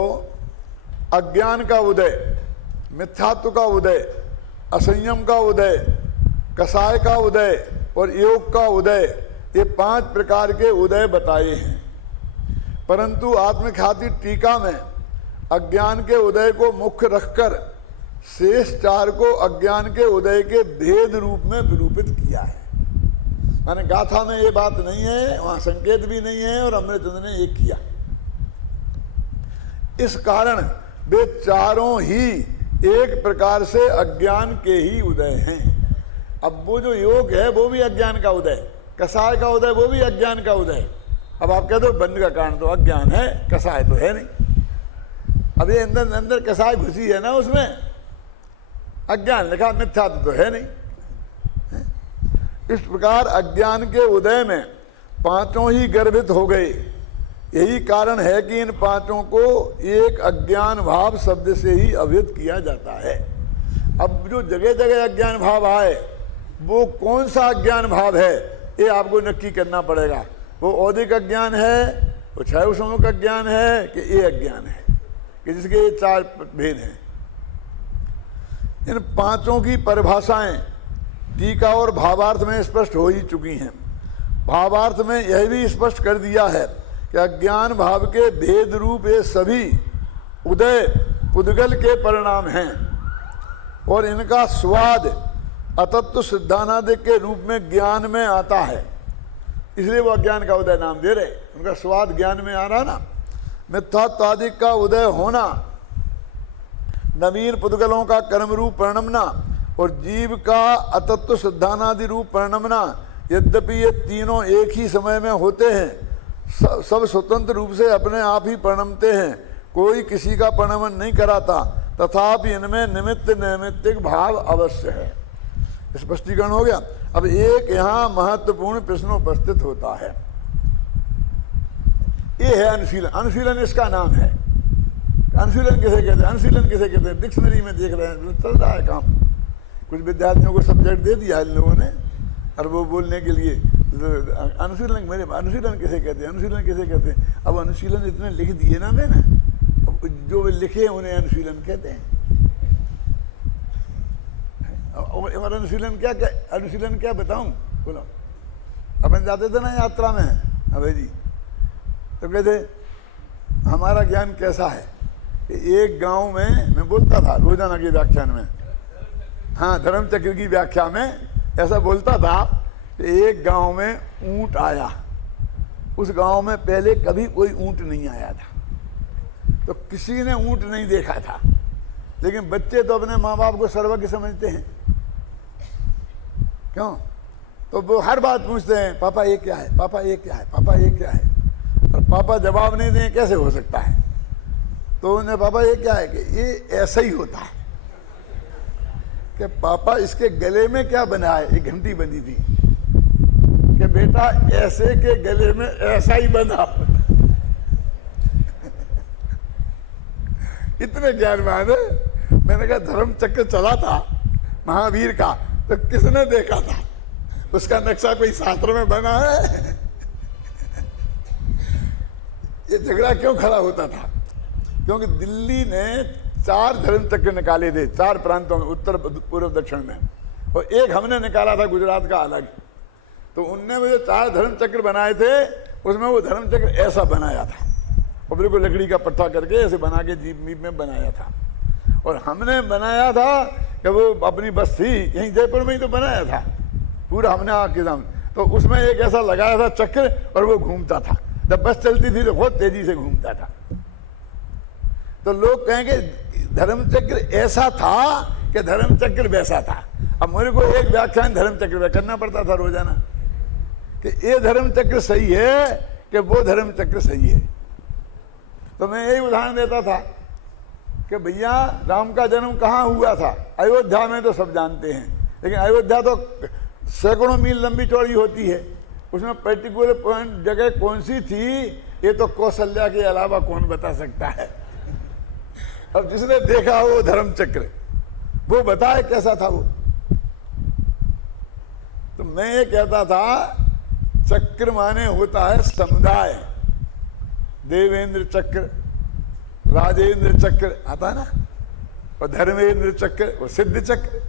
अज्ञान का उदय, मिथ्यात्व का उदय, असंयम का उदय, कसाय का उदय और योग का उदय, ये 5 प्रकार के उदय बताए हैं। परंतु आत्मख्याति टीका में अज्ञान के उदय को मुख्य रखकर शेष 4 को अज्ञान के उदय के भेद रूप में विरूपित किया है। माने गाथा में ये बात नहीं है, वहां संकेत भी नहीं है और अमृतचंद्र ने एक किया। इस कारण वे चारों ही एक प्रकार से अज्ञान के ही उदय हैं। अब वो जो योग है वो भी अज्ञान का उदय, कसाय का उदय वो भी अज्ञान का उदय। अब आप कहते हो बंध का कारण तो अज्ञान है, कसाय तो है नहीं। अब ये अंदर अंदर कसाय घुसी है ना, उसमें अज्ञान लिखा, मिथ्यात्व तो है नहीं। इस प्रकार अज्ञान के उदय में 5 ही गर्भित हो गए। यही कारण है कि इन 5 को एक अज्ञान भाव शब्द से ही अभिहित किया जाता है। अब जो जगह जगह अज्ञान भाव आए वो कौन सा अज्ञान भाव है ये आपको नक्की करना पड़ेगा। वो औदिक अज्ञान है, वो क्षय सम्मुख अज्ञान है कि ये अज्ञान है, कि जिसके ये 4 भेद हैं। इन 5 की परिभाषाएं टीका और भावार्थ में स्पष्ट हो ही चुकी हैं। भावार्थ में यह भी स्पष्ट कर दिया है कि अज्ञान भाव के भेद रूप ये सभी उदय पुद्गल के परिणाम हैं और इनका स्वाद अतत्व सिद्धानादि के रूप में ज्ञान में आता है, इसलिए वो अज्ञान का उदय नाम दे रहे। उनका स्वाद ज्ञान में आ रहा ना। मिथ्यात्वादि का उदय होना, नवीन पुद्गलों का कर्म रूप परिणमना और जीव का अतत्व सिद्धानादि रूप परिणमना, यद्यपि ये तीनों एक ही समय में होते हैं, सब स्वतंत्र रूप से अपने आप ही परिणमते हैं, कोई किसी का परिणमन नहीं कराता, तथापि इनमें निमित्त नैमित्तिक भाव अवश्य है। स्पष्टीकरण हो गया। अब एक यहाँ महत्वपूर्ण प्रश्न उपस्थित होता है, ये है अनुशीलन। अनुशीलन इसका नाम है। अनुशीलन किसे कहते हैं? अनुशीलन किसे कहते हैं? डिक्शनरी में देख रहे हैं, चल रहा है काम। कुछ विद्यार्थियों को सब्जेक्ट दे दिया इन लोगों ने और वो बोलने के लिए अनुशीलन, मेरे अनुशीलन किसे कहते हैं, अनुशीलन किसे कहते हैं। अब अनुशीलन इतने लिख दिए ना मैंने, अब जो लिखे उन्हें अनुशीलन कहते हैं। और अनुशीलन क्या क्या, अनुशीलन क्या बताऊं? बोलो। अपन जाते थे ना यात्रा में अभय जी, तो कहते हमारा ज्ञान कैसा है कि एक गांव में, मैं बोलता था रोजाना के व्याख्यान में, हाँ धर्म चक्र की व्याख्या में ऐसा बोलता था कि एक गांव में ऊंट आया। उस गांव में पहले कभी कोई ऊंट नहीं आया था, तो किसी ने ऊंट नहीं देखा था, लेकिन बच्चे तो अपने माँ बाप को सर्वज्ञ समझते हैं। क्यों? तो वो हर बात पूछते हैं, पापा ये क्या है, पापा ये क्या है, पापा ये क्या है, और पापा जवाब नहीं दें कैसे हो सकता है। तो उन्हें पापा ये क्या है कि ये ऐसा ही होता है कि पापा इसके गले में क्या बना है, एक घंटी बनी थी कि बेटा ऐसे के गले में ऐसा ही बना होता। इतने ज्ञानवान है। मैंने कहा धर्म चक्र चला था महावीर का तो किसने देखा था, उसका नक्शा कोई शास्त्र में बना है? ये झगड़ा क्यों खड़ा होता था? क्योंकि दिल्ली ने 4 धर्म चक्र निकाले थे 4 प्रांतों में, उत्तर पूर्व दक्षिण में, और एक हमने निकाला था गुजरात का अलग। तो उनने वो जो 4 धर्म चक्र बनाए थे उसमें वो धर्म चक्र ऐसा बनाया था, और बिल्कुल लकड़ी का पट्टा करके ऐसे बना के जीप मीप में बनाया था। और हमने बनाया था कि वो अपनी बस थी यहीं जयपुर में ही तो बनाया था पूरा हमने आके सामने, तो उसमें एक ऐसा लगाया था चक्र और वो घूमता था। जब बस चलती थी तो बहुत तेजी से घूमता था। तो लोग कहेंगे धर्म चक्र ऐसा था कि धर्म चक्र वैसा था। अब मेरे को एक व्याख्यान धर्म चक्र में करना पड़ता था रोजाना कि ये धर्म चक्र सही है कि वो धर्म चक्र सही है। तो मैं यही उदाहरण देता था कि भैया राम का जन्म कहाँ हुआ था? अयोध्या में तो सब जानते हैं, लेकिन अयोध्या तो सैकड़ों मील लंबी चौड़ी होती है, उसमें पर्टिकुलर पॉइंट जगह कौन सी थी ये तो कौशल्या के अलावा कौन बता सकता है। अब जिसने देखा वो धर्म चक्र वो बताए कैसा था वो। तो मैं ये कहता था चक्र माने होता है समुदाय, देवेंद्र चक्र, राजेंद्र चक्र आता है ना, और धर्मेंद्र चक्र, वो सिद्ध चक्र।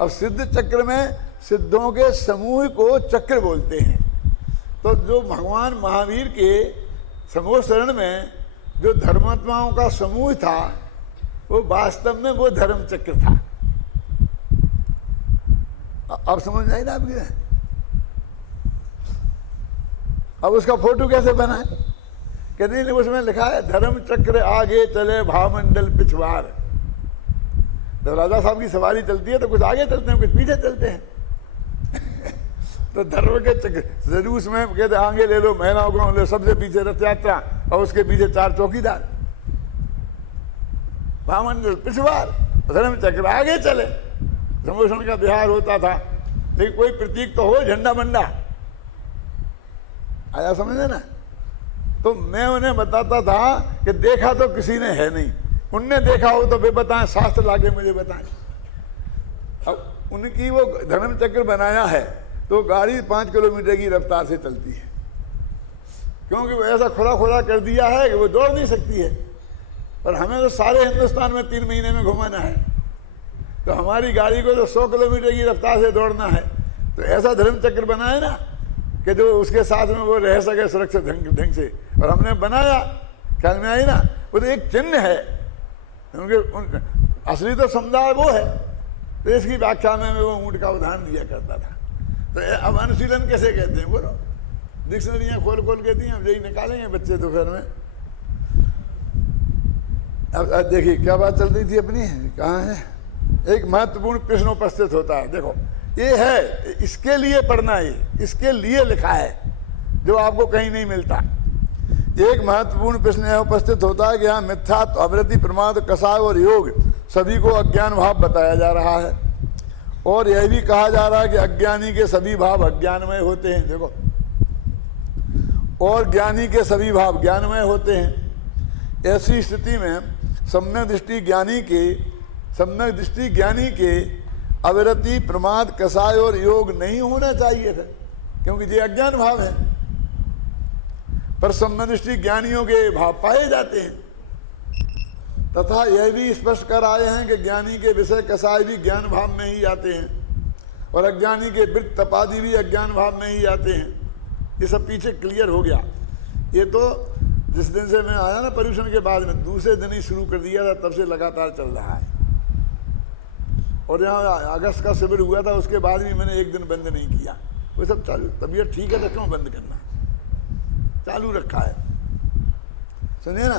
अब सिद्ध चक्र में सिद्धों के समूह को चक्र बोलते हैं। तो जो भगवान महावीर के समूह शरण में जो धर्मात्माओं का समूह था वो वास्तव में वो धर्म चक्र था। अब समझ आई ना आपके? अब उसका फोटो कैसे बना है कि नहीं, उसमें लिखा है धर्म चक्र आगे चले भावमंडल पिछवाड़। तो राजा साहब की सवारी चलती है तो कुछ आगे चलते हैं कुछ पीछे चलते हैं। तो धर्म के चक्र जरूर में कहते आगे ले लो महिलाओं को ले, सबसे पीछे रथ यात्रा और उसके पीछे 4 चौकीदार, भावमंडल पिछवाड़, धर्म चक्र आगे चले। प्रमोशन का बिहार होता था, लेकिन कोई प्रतीक तो हो, झंडा मंडा आया समझे ना। तो मैं उन्हें बताता था कि देखा तो किसी ने है नहीं, उनने देखा हो तो वे बताएं, शास्त्र लाके मुझे बताएं। अब उनकी वो धर्म चक्र बनाया है तो गाड़ी 5 किलोमीटर की रफ्तार से चलती है, क्योंकि वो ऐसा खुला कर दिया है कि वो दौड़ नहीं सकती है। और हमें तो सारे हिंदुस्तान में 3 महीने में घुमाना है, तो हमारी गाड़ी को तो 100 किलोमीटर की रफ्तार से दौड़ना है। तो ऐसा धर्म चक्र बना है ना कि जो उसके साथ में वो रह सके सुरक्षित ढंग से। और हमने बनाया, ख्याल में आई ना, वो तो एक चिन्ह है, उनके असली तो समुदाय वो है। तो इसकी व्याख्या में वो ऊँट का उदाहरण दिया करता था। तो अब अनुशीलन कैसे कहते हैं बोलो? डिक्शनरियाँ खोल के दी, अब यही निकालेंगे बच्चे दोपहर में। अब देखिए क्या बात चल रही थी अपनी, कहाँ है? एक महत्वपूर्ण प्रश्न उपस्थित होता है। देखो ये है, इसके लिए पढ़ना है, इसके लिए लिखा है, जो आपको कहीं नहीं मिलता। एक महत्वपूर्ण प्रश्न यह उपस्थित होता है कि यहाँ मिथ्यात्व, अवृत्ति, प्रमाद, कसाय और योग सभी को अज्ञान भाव बताया जा रहा है, और यह भी कहा जा रहा है कि अज्ञानी के सभी भाव अज्ञानमय होते हैं। देखो, और ज्ञानी के सभी भाव ज्ञानमय होते हैं। ऐसी स्थिति में सम्यक दृष्टि ज्ञानी के अविरति, प्रमाद, कसाय और योग नहीं होना चाहिए था, क्योंकि ये अज्ञान भाव है। पर सम्यक दृष्टि ज्ञानियों के भाव पाए जाते हैं। तथा यह भी स्पष्ट कर आए हैं कि ज्ञानी के विषय कसाय भी ज्ञान भाव में ही आते हैं, और अज्ञानी के वृत्त, तपादि भी अज्ञान भाव में ही आते हैं। ये सब पीछे क्लियर हो गया। ये तो जिस दिन से मैं आया ना पर्यूषण के बाद में, दूसरे दिन ही शुरू कर दिया था, तब से लगातार चल रहा है। और यहाँ अगस्त का शिविर हुआ था, उसके बाद भी मैंने एक दिन बंद नहीं किया। वो सब चालू, तबीयत ठीक है तो क्यों बंद करना, चालू रखा है। सुनिए ना,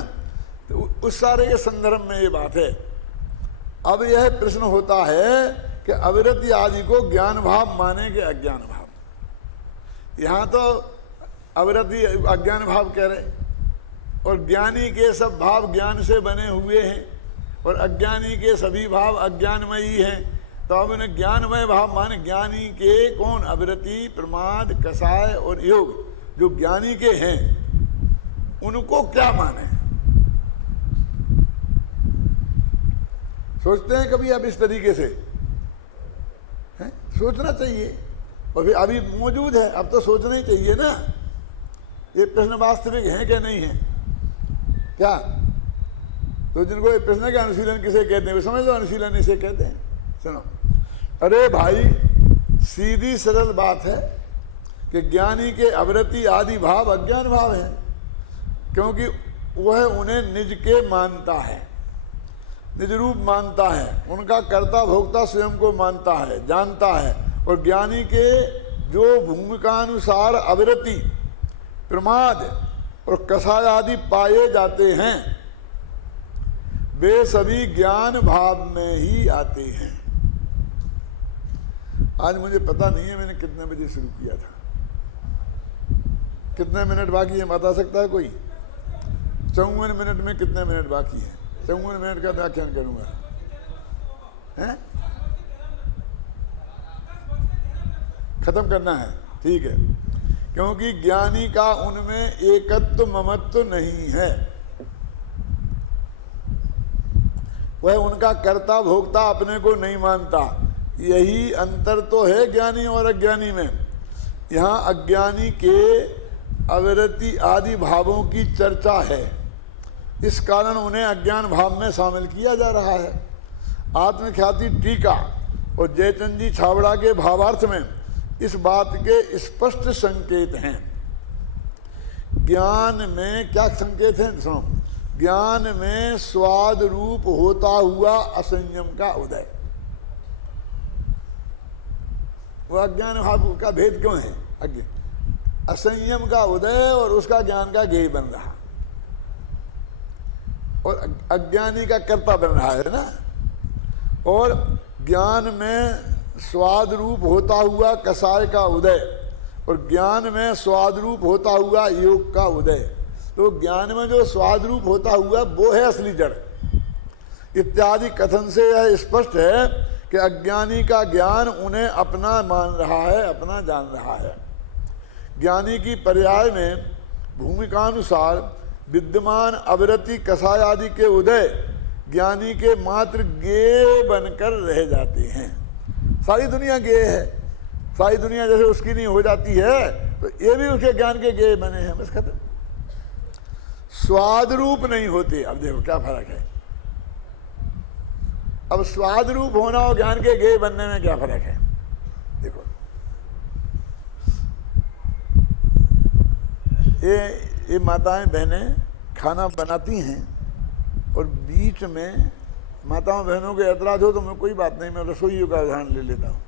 तो उस सारे के संदर्भ में ये बात है। अब यह प्रश्न होता है कि अविरति आदि को ज्ञान भाव माने के अज्ञान भाव। यहाँ तो अविरति अज्ञान भाव कह रहे, और ज्ञानी के सब भाव ज्ञान से बने हुए हैं और अज्ञानी के सभी भाव अज्ञानमयी हैं। तो अब उन्हें ज्ञानमय भाव मान ज्ञानी के कौन? अविरति, प्रमाद, कषाय और योग जो ज्ञानी के हैं उनको क्या माने? सोचते हैं कभी अब इस तरीके से? है? सोचना चाहिए। और फिर अभी मौजूद है, अब तो सोचना ही चाहिए ना। ये प्रश्न वास्तविक है क्या नहीं है? क्या तो जिनको ये प्रश्न के अनुशीलन किसे कहते हैं समझ लो, अनुशीलन इसे कहते हैं। सुनो, अरे भाई सीधी सरल बात है कि ज्ञानी के अवृत्ति आदि भाव अज्ञान भाव है, क्योंकि वह उन्हें निज के मानता है, निज रूप मानता है, उनका कर्ता भोक्ता स्वयं को मानता है, जानता है। और ज्ञानी के जो भूमिकानुसार अविरति, प्रमाद और कषाय आदि पाए जाते हैं वे सभी ज्ञान भाव में ही आते हैं। आज मुझे पता नहीं है मैंने कितने बजे शुरू किया था, कितने मिनट बाकी है बता सकता है कोई? 54 मिनट में कितने मिनट बाकी है? 54 मिनट का व्याख्यान करूंगा। हैं? खत्म करना है, ठीक है। क्योंकि ज्ञानी का उनमें एकत्व ममत्व नहीं है, वह उनका कर्ता भोक्ता अपने को नहीं मानता। यही अंतर तो है ज्ञानी और अज्ञानी में। यहाँ अज्ञानी के अविरति आदि भावों की चर्चा है, इस कारण उन्हें अज्ञान भाव में शामिल किया जा रहा है। आत्मख्याति टीका और जयचंद जी छाबड़ा के भावार्थ में इस बात के स्पष्ट संकेत हैं। ज्ञान में क्या संकेत है? सुनो, ज्ञान में स्वाद रूप होता हुआ असंयम का उदय। वो अज्ञान भाव का भेद क्यों है? असंयम का उदय और उसका ज्ञान का गेय बन रहा, और अज्ञानी का कर्ता बन रहा है ना। और ज्ञान में स्वाद रूप होता हुआ कषाय का उदय और ज्ञान में स्वाद रूप होता हुआ योग का उदय। तो ज्ञान में जो स्वाद रूप होता हुआ वो है असली जड़। इत्यादि कथन से यह स्पष्ट है कि अज्ञानी का ज्ञान उन्हें अपना मान रहा है, अपना जान रहा है। ज्ञानी की पर्याय में भूमिकानुसार विद्यमान अविरति कषाय आदि के उदय ज्ञानी के मात्र गेय बनकर रह जाते हैं। सारी दुनिया गेय है, सारी दुनिया जैसे उसकी नहीं हो जाती है तो ये भी उसके ज्ञान के गेय बने हैं, बस खत्म। स्वाद रूप नहीं होते। अब देखो क्या फर्क है। अब स्वाद रूप होना और ज्ञान के गेय बनने में क्या फर्क है? देखो ये माताएं बहनें खाना बनाती हैं और बीच में माताओं बहनों के ऐतराज हो तो मैं कोई बात नहीं, मैं रसोइयों का उदाहरण ले लेता हूँ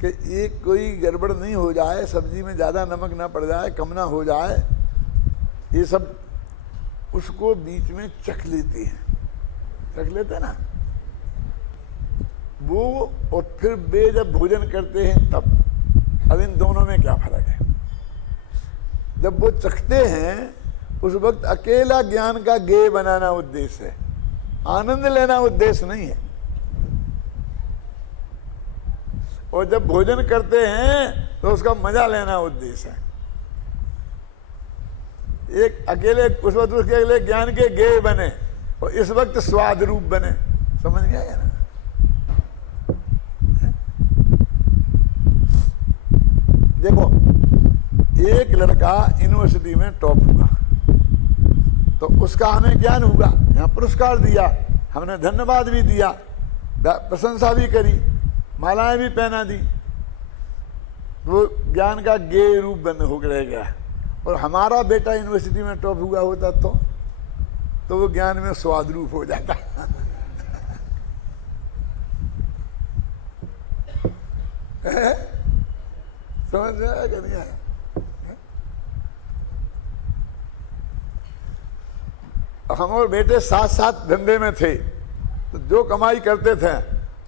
कि ये कोई गड़बड़ नहीं हो जाए, सब्जी में ज़्यादा नमक ना पड़ जाए, कम ना हो जाए, ये सब उसको बीच में चख लेते हैं, चख लेते ना वो। और फिर वे जब भोजन करते हैं तब। अब इन दोनों में क्या फर्क है? जब वो चखते हैं उस वक्त अकेला ज्ञान का गेय बनाना उद्देश्य है, आनंद लेना उद्देश्य नहीं है। और जब भोजन करते हैं तो उसका मजा लेना उद्देश्य है। एक अकेले उस वक्त उसके अकेले ज्ञान के गेय बने और इस वक्त स्वाद रूप बने। समझ गया ना? देखो एक लड़का यूनिवर्सिटी में टॉप हुआ तो उसका हमें ज्ञान हुआ, यहाँ पुरस्कार दिया, हमने धन्यवाद भी दिया, प्रशंसा भी करी, मालाएं भी पहना दी, वो ज्ञान का गेय रूप बन हो रह गया। और हमारा बेटा यूनिवर्सिटी में टॉप हुआ होता तो वो ज्ञान में स्वाद रूप हो जाता। समझ में आया कि नहीं आया? हम और बेटे साथ साथ धंधे में थे तो जो कमाई करते थे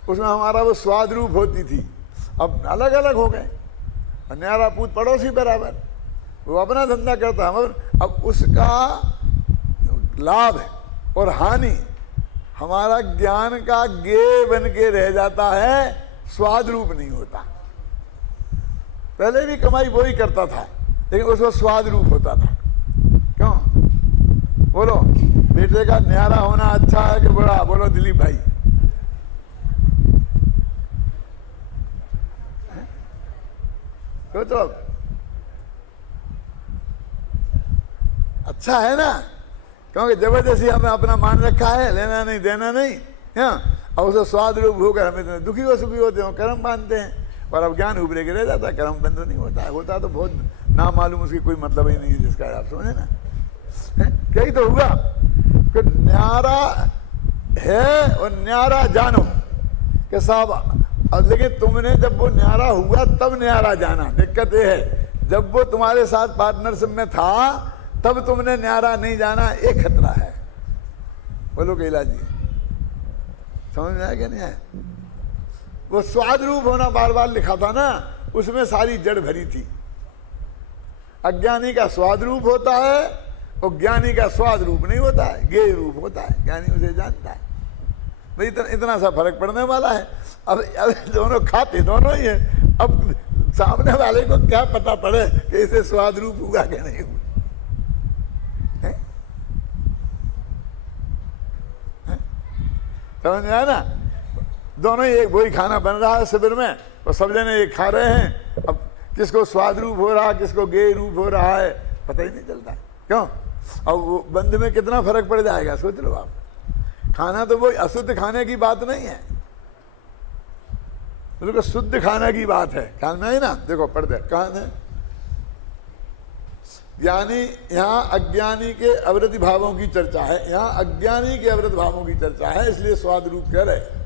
उसमें हमारा वो स्वाद रूप होती थी। अब अलग अलग हो गए, न्यारा पूत पड़ोसी बराबर, वो अपना धंधा करता, हम अब उसका लाभ और हानि हमारा ज्ञान का ज्ञेय बन के रह जाता है, स्वाद रूप नहीं होता। पहले भी कमाई वो ही करता था, लेकिन उसको स्वाद रूप होता था। क्यों बोलो? बेटे का न्यारा होना अच्छा है कि बुरा? बोलो दिलीप भाई। सोचो, अच्छा है ना, क्योंकि जबरदस्ती हमें अपना मान रखा है, लेना नहीं देना नहीं, हाँ, और उसे स्वाद रूप होकर हम इतने दुखी हो सुखी होते हो, कर्म बांधते हैं। और अब ज्ञान उभरे के रह जाता है, कर्म बंद नहीं होता है। होता तो बहुत ना मालूम, उसकी कोई मतलब ही नहीं है, जिसका आप समझे ना। कहीं तो हुआ कि न्यारा है और न्यारा जानो कि साहब, लेकिन तुमने जब वो न्यारा हुआ तब न्यारा जाना। दिक्कत ये है, जब वो तुम्हारे साथ पार्टनरशिप में था तब तुमने न्यारा नहीं जाना, एक खतरा है। बोलो कैला जी, समझ में आया कि नहीं आया? वो स्वाद रूप होना बार बार लिखा था ना, उसमें सारी जड़ भरी थी। अज्ञानी का स्वाद रूप होता है और ज्ञानी का स्वाद रूप नहीं होता है, ज्ञेय रूप होता है। ज्ञानी उसे जानता है। भाई इतना सा फर्क पड़ने वाला है। अब दोनों खाते दोनों ही है। अब सामने वाले को क्या पता पड़े कि इसे स्वाद रूप हुआ कि नहीं हुआ? समझ में आया ना? दोनों ही एक वही खाना बन रहा है शिविर में, और सब जने एक खा रहे हैं। अब किसको स्वाद रूप हो रहा है, किसको गेय रूप हो रहा है, पता ही नहीं चलता। क्यों? अब वो बंद में कितना फर्क पड़ जाएगा, सोच लो आप। खाना तो वो अशुद्ध खाने की बात नहीं है, तो शुद्ध खाने की बात है। ख्याल में आई ना? देखो पढ़ते कहाँ है, ज्ञानी, यहाँ अज्ञानी के अवृत्ति भावों की चर्चा है, यहाँ अज्ञानी के अवृत्त भावों की चर्चा है, इसलिए स्वाद रूप कह रहे।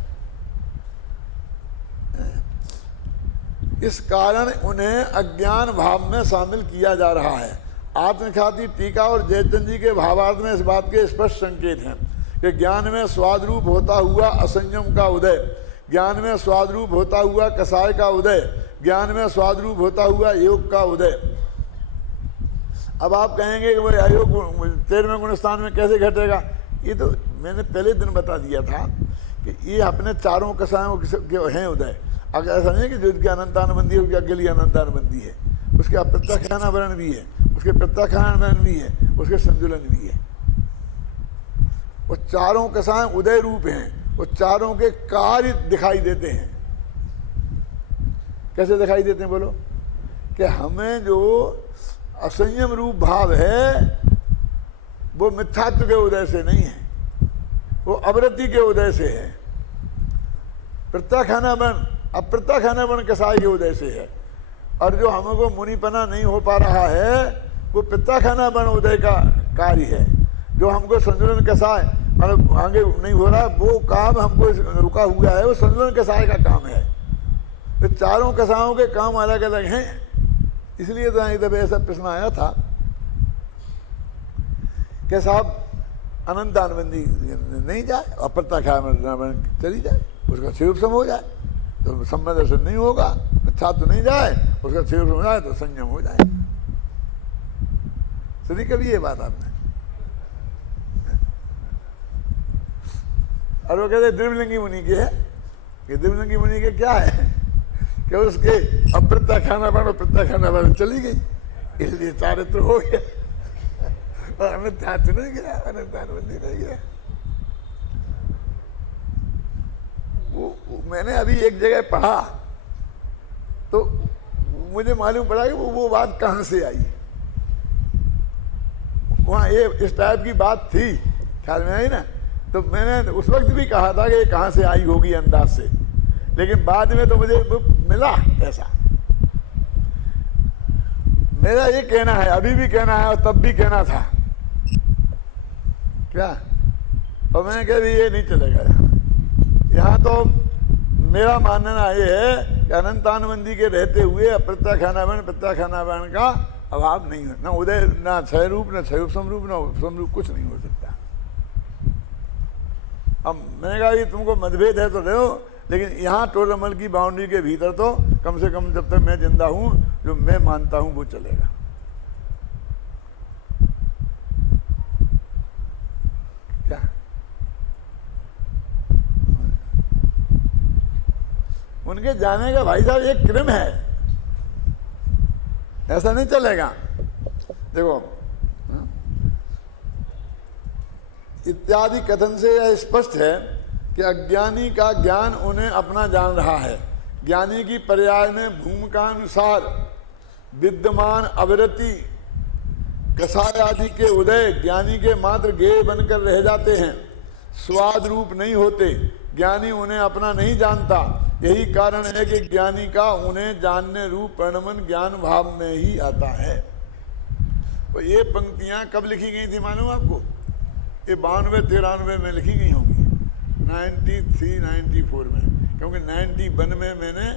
इस कारण उन्हें अज्ञान भाव में शामिल किया जा रहा है। आत्मख्याति टीका और जयचंद जी के भावार्थ में इस बात के स्पष्ट संकेत हैं कि ज्ञान में स्वाद रूप होता हुआ असंयम का उदय, ज्ञान में स्वाद रूप होता हुआ कसाय का उदय, ज्ञान में स्वाद रूप होता हुआ योग का उदय। अब आप कहेंगे कि वो अयोग 13वें गुण स्थान में कैसे घटेगा? ये तो मैंने पहले दिन बता दिया था कि ये अपने चारों कसायों के हैं उदय। अगर ऐसा नहीं है कि जो उसकी अनंतानुबंधी है उसके अगले लिए अनंतानुबंधी है, उसके अप्रत्याख्यान वर्ण भी है, उसके प्रत्याख्यान वर्ण भी है, उसके संतुलन भी है। वो चारों कसाय उदय रूप हैं, वो चारों के कार्य दिखाई देते हैं। कैसे दिखाई देते हैं बोलो? कि हमें जो असंयम रूप भाव है वो मिथ्यात्व के उदय से नहीं है, वो अवृत्ति के उदय से है। प्रत्याख्यान वर्ण अप्रत्याख्यान वर्ण कसाय के उदय से है। और जो हमको मुनिपना नहीं हो पा रहा है वो प्रत्याख्यान वर्ण उदय का कार्य है। जो हमको संतुलन कसाय मतलब आगे नहीं हो रहा, वो काम हमको रुका हुआ है, वो संतुलन कसाय का काम है। तो चारों कसायों के काम अलग अलग हैं। इसलिए तो एक दफे ऐसा प्रश्न आया था कि साहब अनंतानुबंधी नहीं जाए, अप्रत्याख्यान चली जाए, उसका स्वरूप सम हो जाए तो संबंध दर्शन नहीं होगा, छात्र नहीं जाए उसका स्वरूप हो जाए तो संयम हो जाए। सुनी कभी ये बात आपने? और वो कहते द्विवलिंगी मुनि के है कि द्विवलिंगी मुनि के क्या है कि उसके अप्रत्याख्यान वर्ण प्रत्याख्यान वर्ण चली गई, इसलिए चारित्र हो गया और अनंतात्व नहीं गया, अनंतानुबंधी नहीं गया। वो मैंने अभी एक जगह पढ़ा तो मुझे मालूम पड़ा कि वो बात कहाँ से आई। वहाँ ये इस टाइप की बात थी, ख्याल में आई ना? तो मैंने उस वक्त भी कहा था कि ये कहाँ से आई होगी अंदाज से, लेकिन बाद में तो मुझे मिला ऐसा। मेरा ये कहना है, अभी भी कहना है और तब भी कहना था क्या, और मैंने कह दी ये नहीं चलेगा यहाँ। तो मेरा मानना ये है कि अनंतानुबंधी के रहते हुए अप्रत्याख्यान वर्ण प्रत्याख्यान वर्ण का अभाव नहीं है, ना उदय, ना क्षय रूप, ना क्षय समरूप, ना समरूप, कुछ नहीं हो सकता। अब मैंने कहा कि तुमको मतभेद है तो रहो, लेकिन यहाँ टोरमल की बाउंड्री के भीतर तो कम से कम जब तक मैं जिंदा हूँ जो मैं मानता हूँ वो चलेगा। उनके जाने का भाई साहब एक क्रम है, ऐसा नहीं चलेगा। देखो इत्यादि कथन से यह स्पष्ट है कि अज्ञानी का ज्ञान उन्हें अपना जान रहा है। ज्ञानी की पर्याय में भूमिकानुसार विद्यमान अविरति कसाय आदि के उदय ज्ञानी के मात्र गेय बनकर रह जाते हैं, स्वाद रूप नहीं होते। ज्ञानी उन्हें अपना नहीं जानता। यही कारण है कि ज्ञानी का उन्हें जानने रूप परिणमन ज्ञान भाव में ही आता है। तो ये पंक्तियां कब लिखी गई थी मालूम आपको? ये 92-93 में लिखी गई होंगी, 93-94 में, क्योंकि 91 में मैंने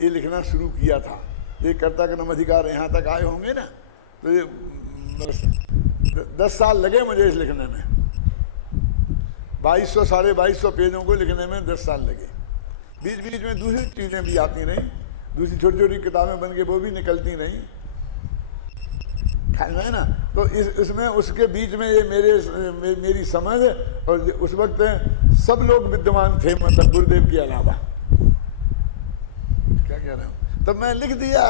ये लिखना शुरू किया था। ये कर्ता कर्म अधिकार यहाँ तक आए होंगे ना, तो ये 10 साल लगे मुझे इस लिखने में। 2200 2250 पेजों को लिखने में 10 साल लगे। बीच बीच में दूसरी चीज़ें भी आती रहीं, दूसरी छोटी छोटी किताबें बन के वो भी निकलती रहीं, है ना। तो इसमें उसके बीच में ये मेरी समझ, और उस वक्त सब लोग विद्यमान थे, मतलब गुरुदेव के अलावा। क्या कह रहे हो? तब मैं लिख दिया,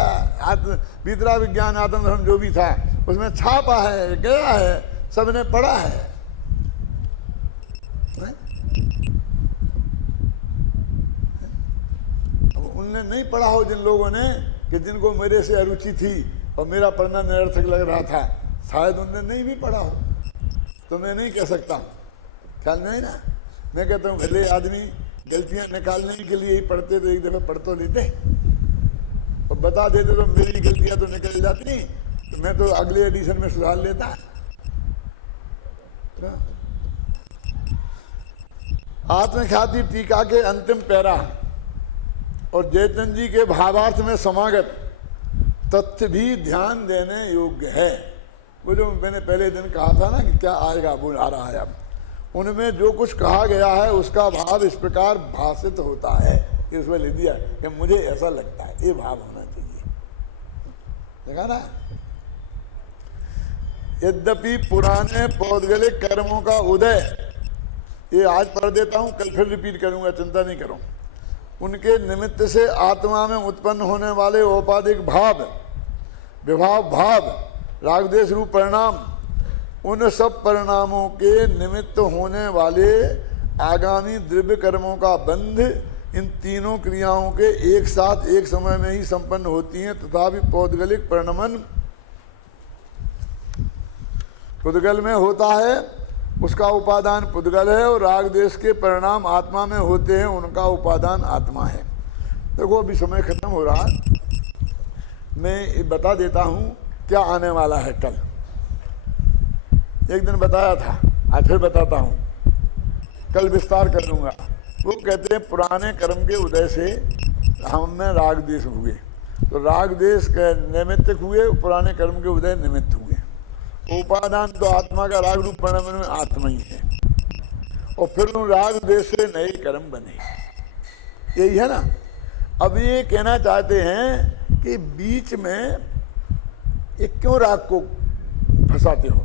भीतरा विज्ञान आत्म धर्म जो भी था उसमें छापा है, गया है, सबने पढ़ा है। अब उनने नहीं पढ़ा हो जिन लोगों ने, कि जिनको मेरे से अरुचि थी और मेरा पढ़ना निरर्थक लग रहा था, शायद उनने नहीं भी पढ़ा हो, तो मैं नहीं कह सकता। ख्याल नहीं ना। मैं कहता हूँ भले आदमी गलतियां निकालने के लिए ही पढ़ते तो एक दफे पढ़ तो लेते और बता देते तो मेरी गलतियां तो निकल जाती, तो मैं तो अगले एडिशन में सुधार लेता। आत्मख्याति टीका के अंतिम पैरा और जयचंद जी के भावार्थ में समागत तथ्य भी ध्यान देने योग्य है। वो जो मैंने पहले दिन कहा था ना कि क्या आएगा, वो आ रहा है अब। उनमें जो कुछ कहा गया है उसका भाव इस प्रकार भाषित होता है, इसमें लिख दिया कि मुझे ऐसा लगता है, ये भाव होना चाहिए। देखा ना। यद्यपि पुराने पौद्गलिक कर्मों का उदय, ये आज पढ़ देता हूं, कल फिर रिपीट करूंगा, चिंता नहीं करो। उनके निमित्त से आत्मा में उत्पन्न होने वाले औपाधिक भाव, विभाव भाव, रागद्वेष रूप परिणाम, उन सब परिणामों के निमित्त होने वाले आगामी द्रव्य कर्मों का बंध इन तीनों क्रियाओं के एक साथ एक समय में ही संपन्न होती हैं। तथापि पौद्गलिक परिणमन पुद्गल में होता है, उसका उपादान पुद्गल है, और राग देश के परिणाम आत्मा में होते हैं, उनका उपादान आत्मा है। देखो अभी समय खत्म हो रहा, मैं बता देता हूँ क्या आने वाला है कल। एक दिन बताया था, आज फिर बताता हूँ, कल विस्तार कर लूँगा। वो कहते हैं पुराने कर्म के उदय से हम में राग देश हुए, तो राग देश के निमित्त हुए, पुराने कर्म के उदय निमित्त हुए। उपादान तो आत्मा का राग रूप परिणाम में आत्मा ही है, और फिर उन राग देश से नए कर्म बने। यही है ना। अब ये कहना चाहते हैं कि बीच में ये क्यों राग को फंसाते हो?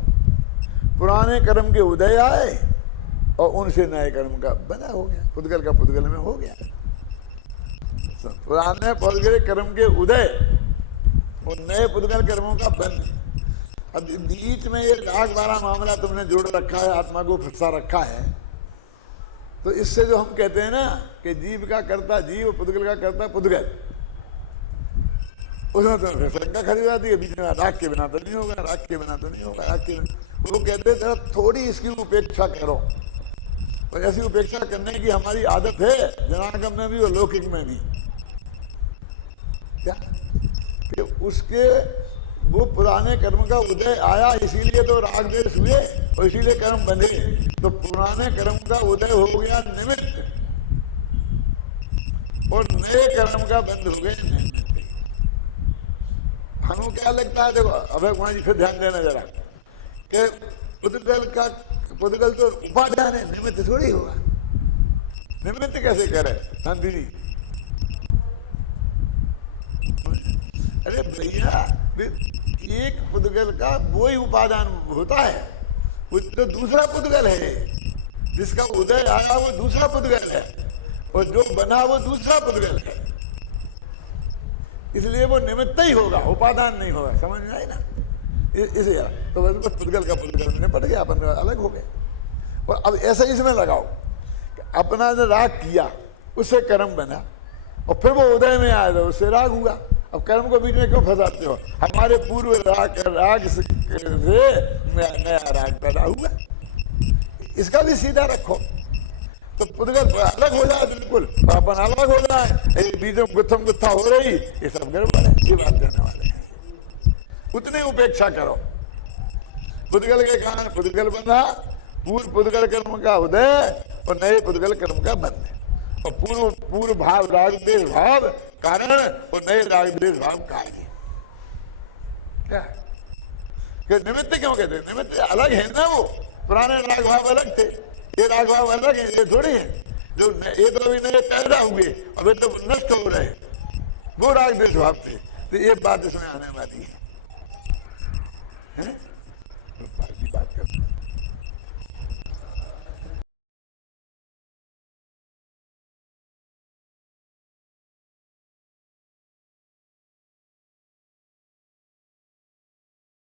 पुराने कर्म के उदय आए और उनसे नए कर्म का बना हो गया, पुद्गल का पुद्गल में हो गया। पुराने पुद्गल कर्म के उदय और नए पुद्गल कर्मों का बंध। अब बीच में ये राग वाला मामला तुमने जोड़ रखा है, आत्मा को फंसा रखा है, तो इससे जो हम कहते हैं ना कि जीव का कर्ता जीव, पुद्गल का कर्ता पुद्गल, उसमें तो फिर शंका खड़ी जाती है। बीच में राग के बिना तो नहीं होगा, राग के बिना तो नहीं होगा, राग के बिना। वो कहते थे थोड़ी इसकी उपेक्षा करो, और ऐसी उपेक्षा करने की हमारी आदत है, जनागम में भी और लौकिक में भी। क्या कि उसके वो पुराने कर्म का उदय आया, इसीलिए तो राग देश हुए और इसीलिए कर्म बने। तो पुराने कर्म का उदय हो गया निमित्त, और नए कर्म का बंद हो गए निमित्त। हमको क्या लगता है, देखो अभय कुमार जी फिर ध्यान देना जरा, कि पुद्गल तो उपादान है, निमित्त थोड़ी होगा। निमित्त कैसे करे शांति जी? अरे भैया, एक पुद्गल का वो ही उपादान होता है, वो तो दूसरा पुद्गल है। जिसका उदय आया वो दूसरा पुद्गल है, और जो बना वो दूसरा पुद्गल है। इसलिए वो निमित्त ही होगा, उपादान नहीं होगा। समझ में आई ना? इसे तो बस पुद्गल का पुद्गल में निपट गया, अपन अलग हो गए। और अब ऐसा इसमें लगाओ कि अपना जो राग किया उससे कर्म बना, और फिर वो उदय में आया तो उससे राग हुआ। अब कर्म को बीच में क्यों फंसाते हो? हमारे पूर्व राग से नया राग पैदा हुआ, इसका भी सीधा रखो तो पुद्गल अलग हो जाए बिल्कुल, अपन अलग हो जाए, बीच में गुत्थम गुत्था हो रही, ये सब गड़बड़ है। ये बात कहने वाले हैं, उतनी उपेक्षा करो। पुद्गल के कारण पुद्गल बंधा, पूर्व पुद्गल कर्म का उदय और नए पुद्गल कर्म का बंध, और पूर्व भाव राग देश भाव कारण और नए राग देश भाव कार्य। क्या निमित्त क्यों कहते हैं? निमित्त अलग है ना, वो पुराने राग भाव अलग थे, ये राग भाव अलग है, ये थोड़ी है। जो ये तो अभी नए पैदा हुए, अभी तो नष्ट हो रहे, वो राग देश भाव थे। तो ये बात इसमें आने वाली है।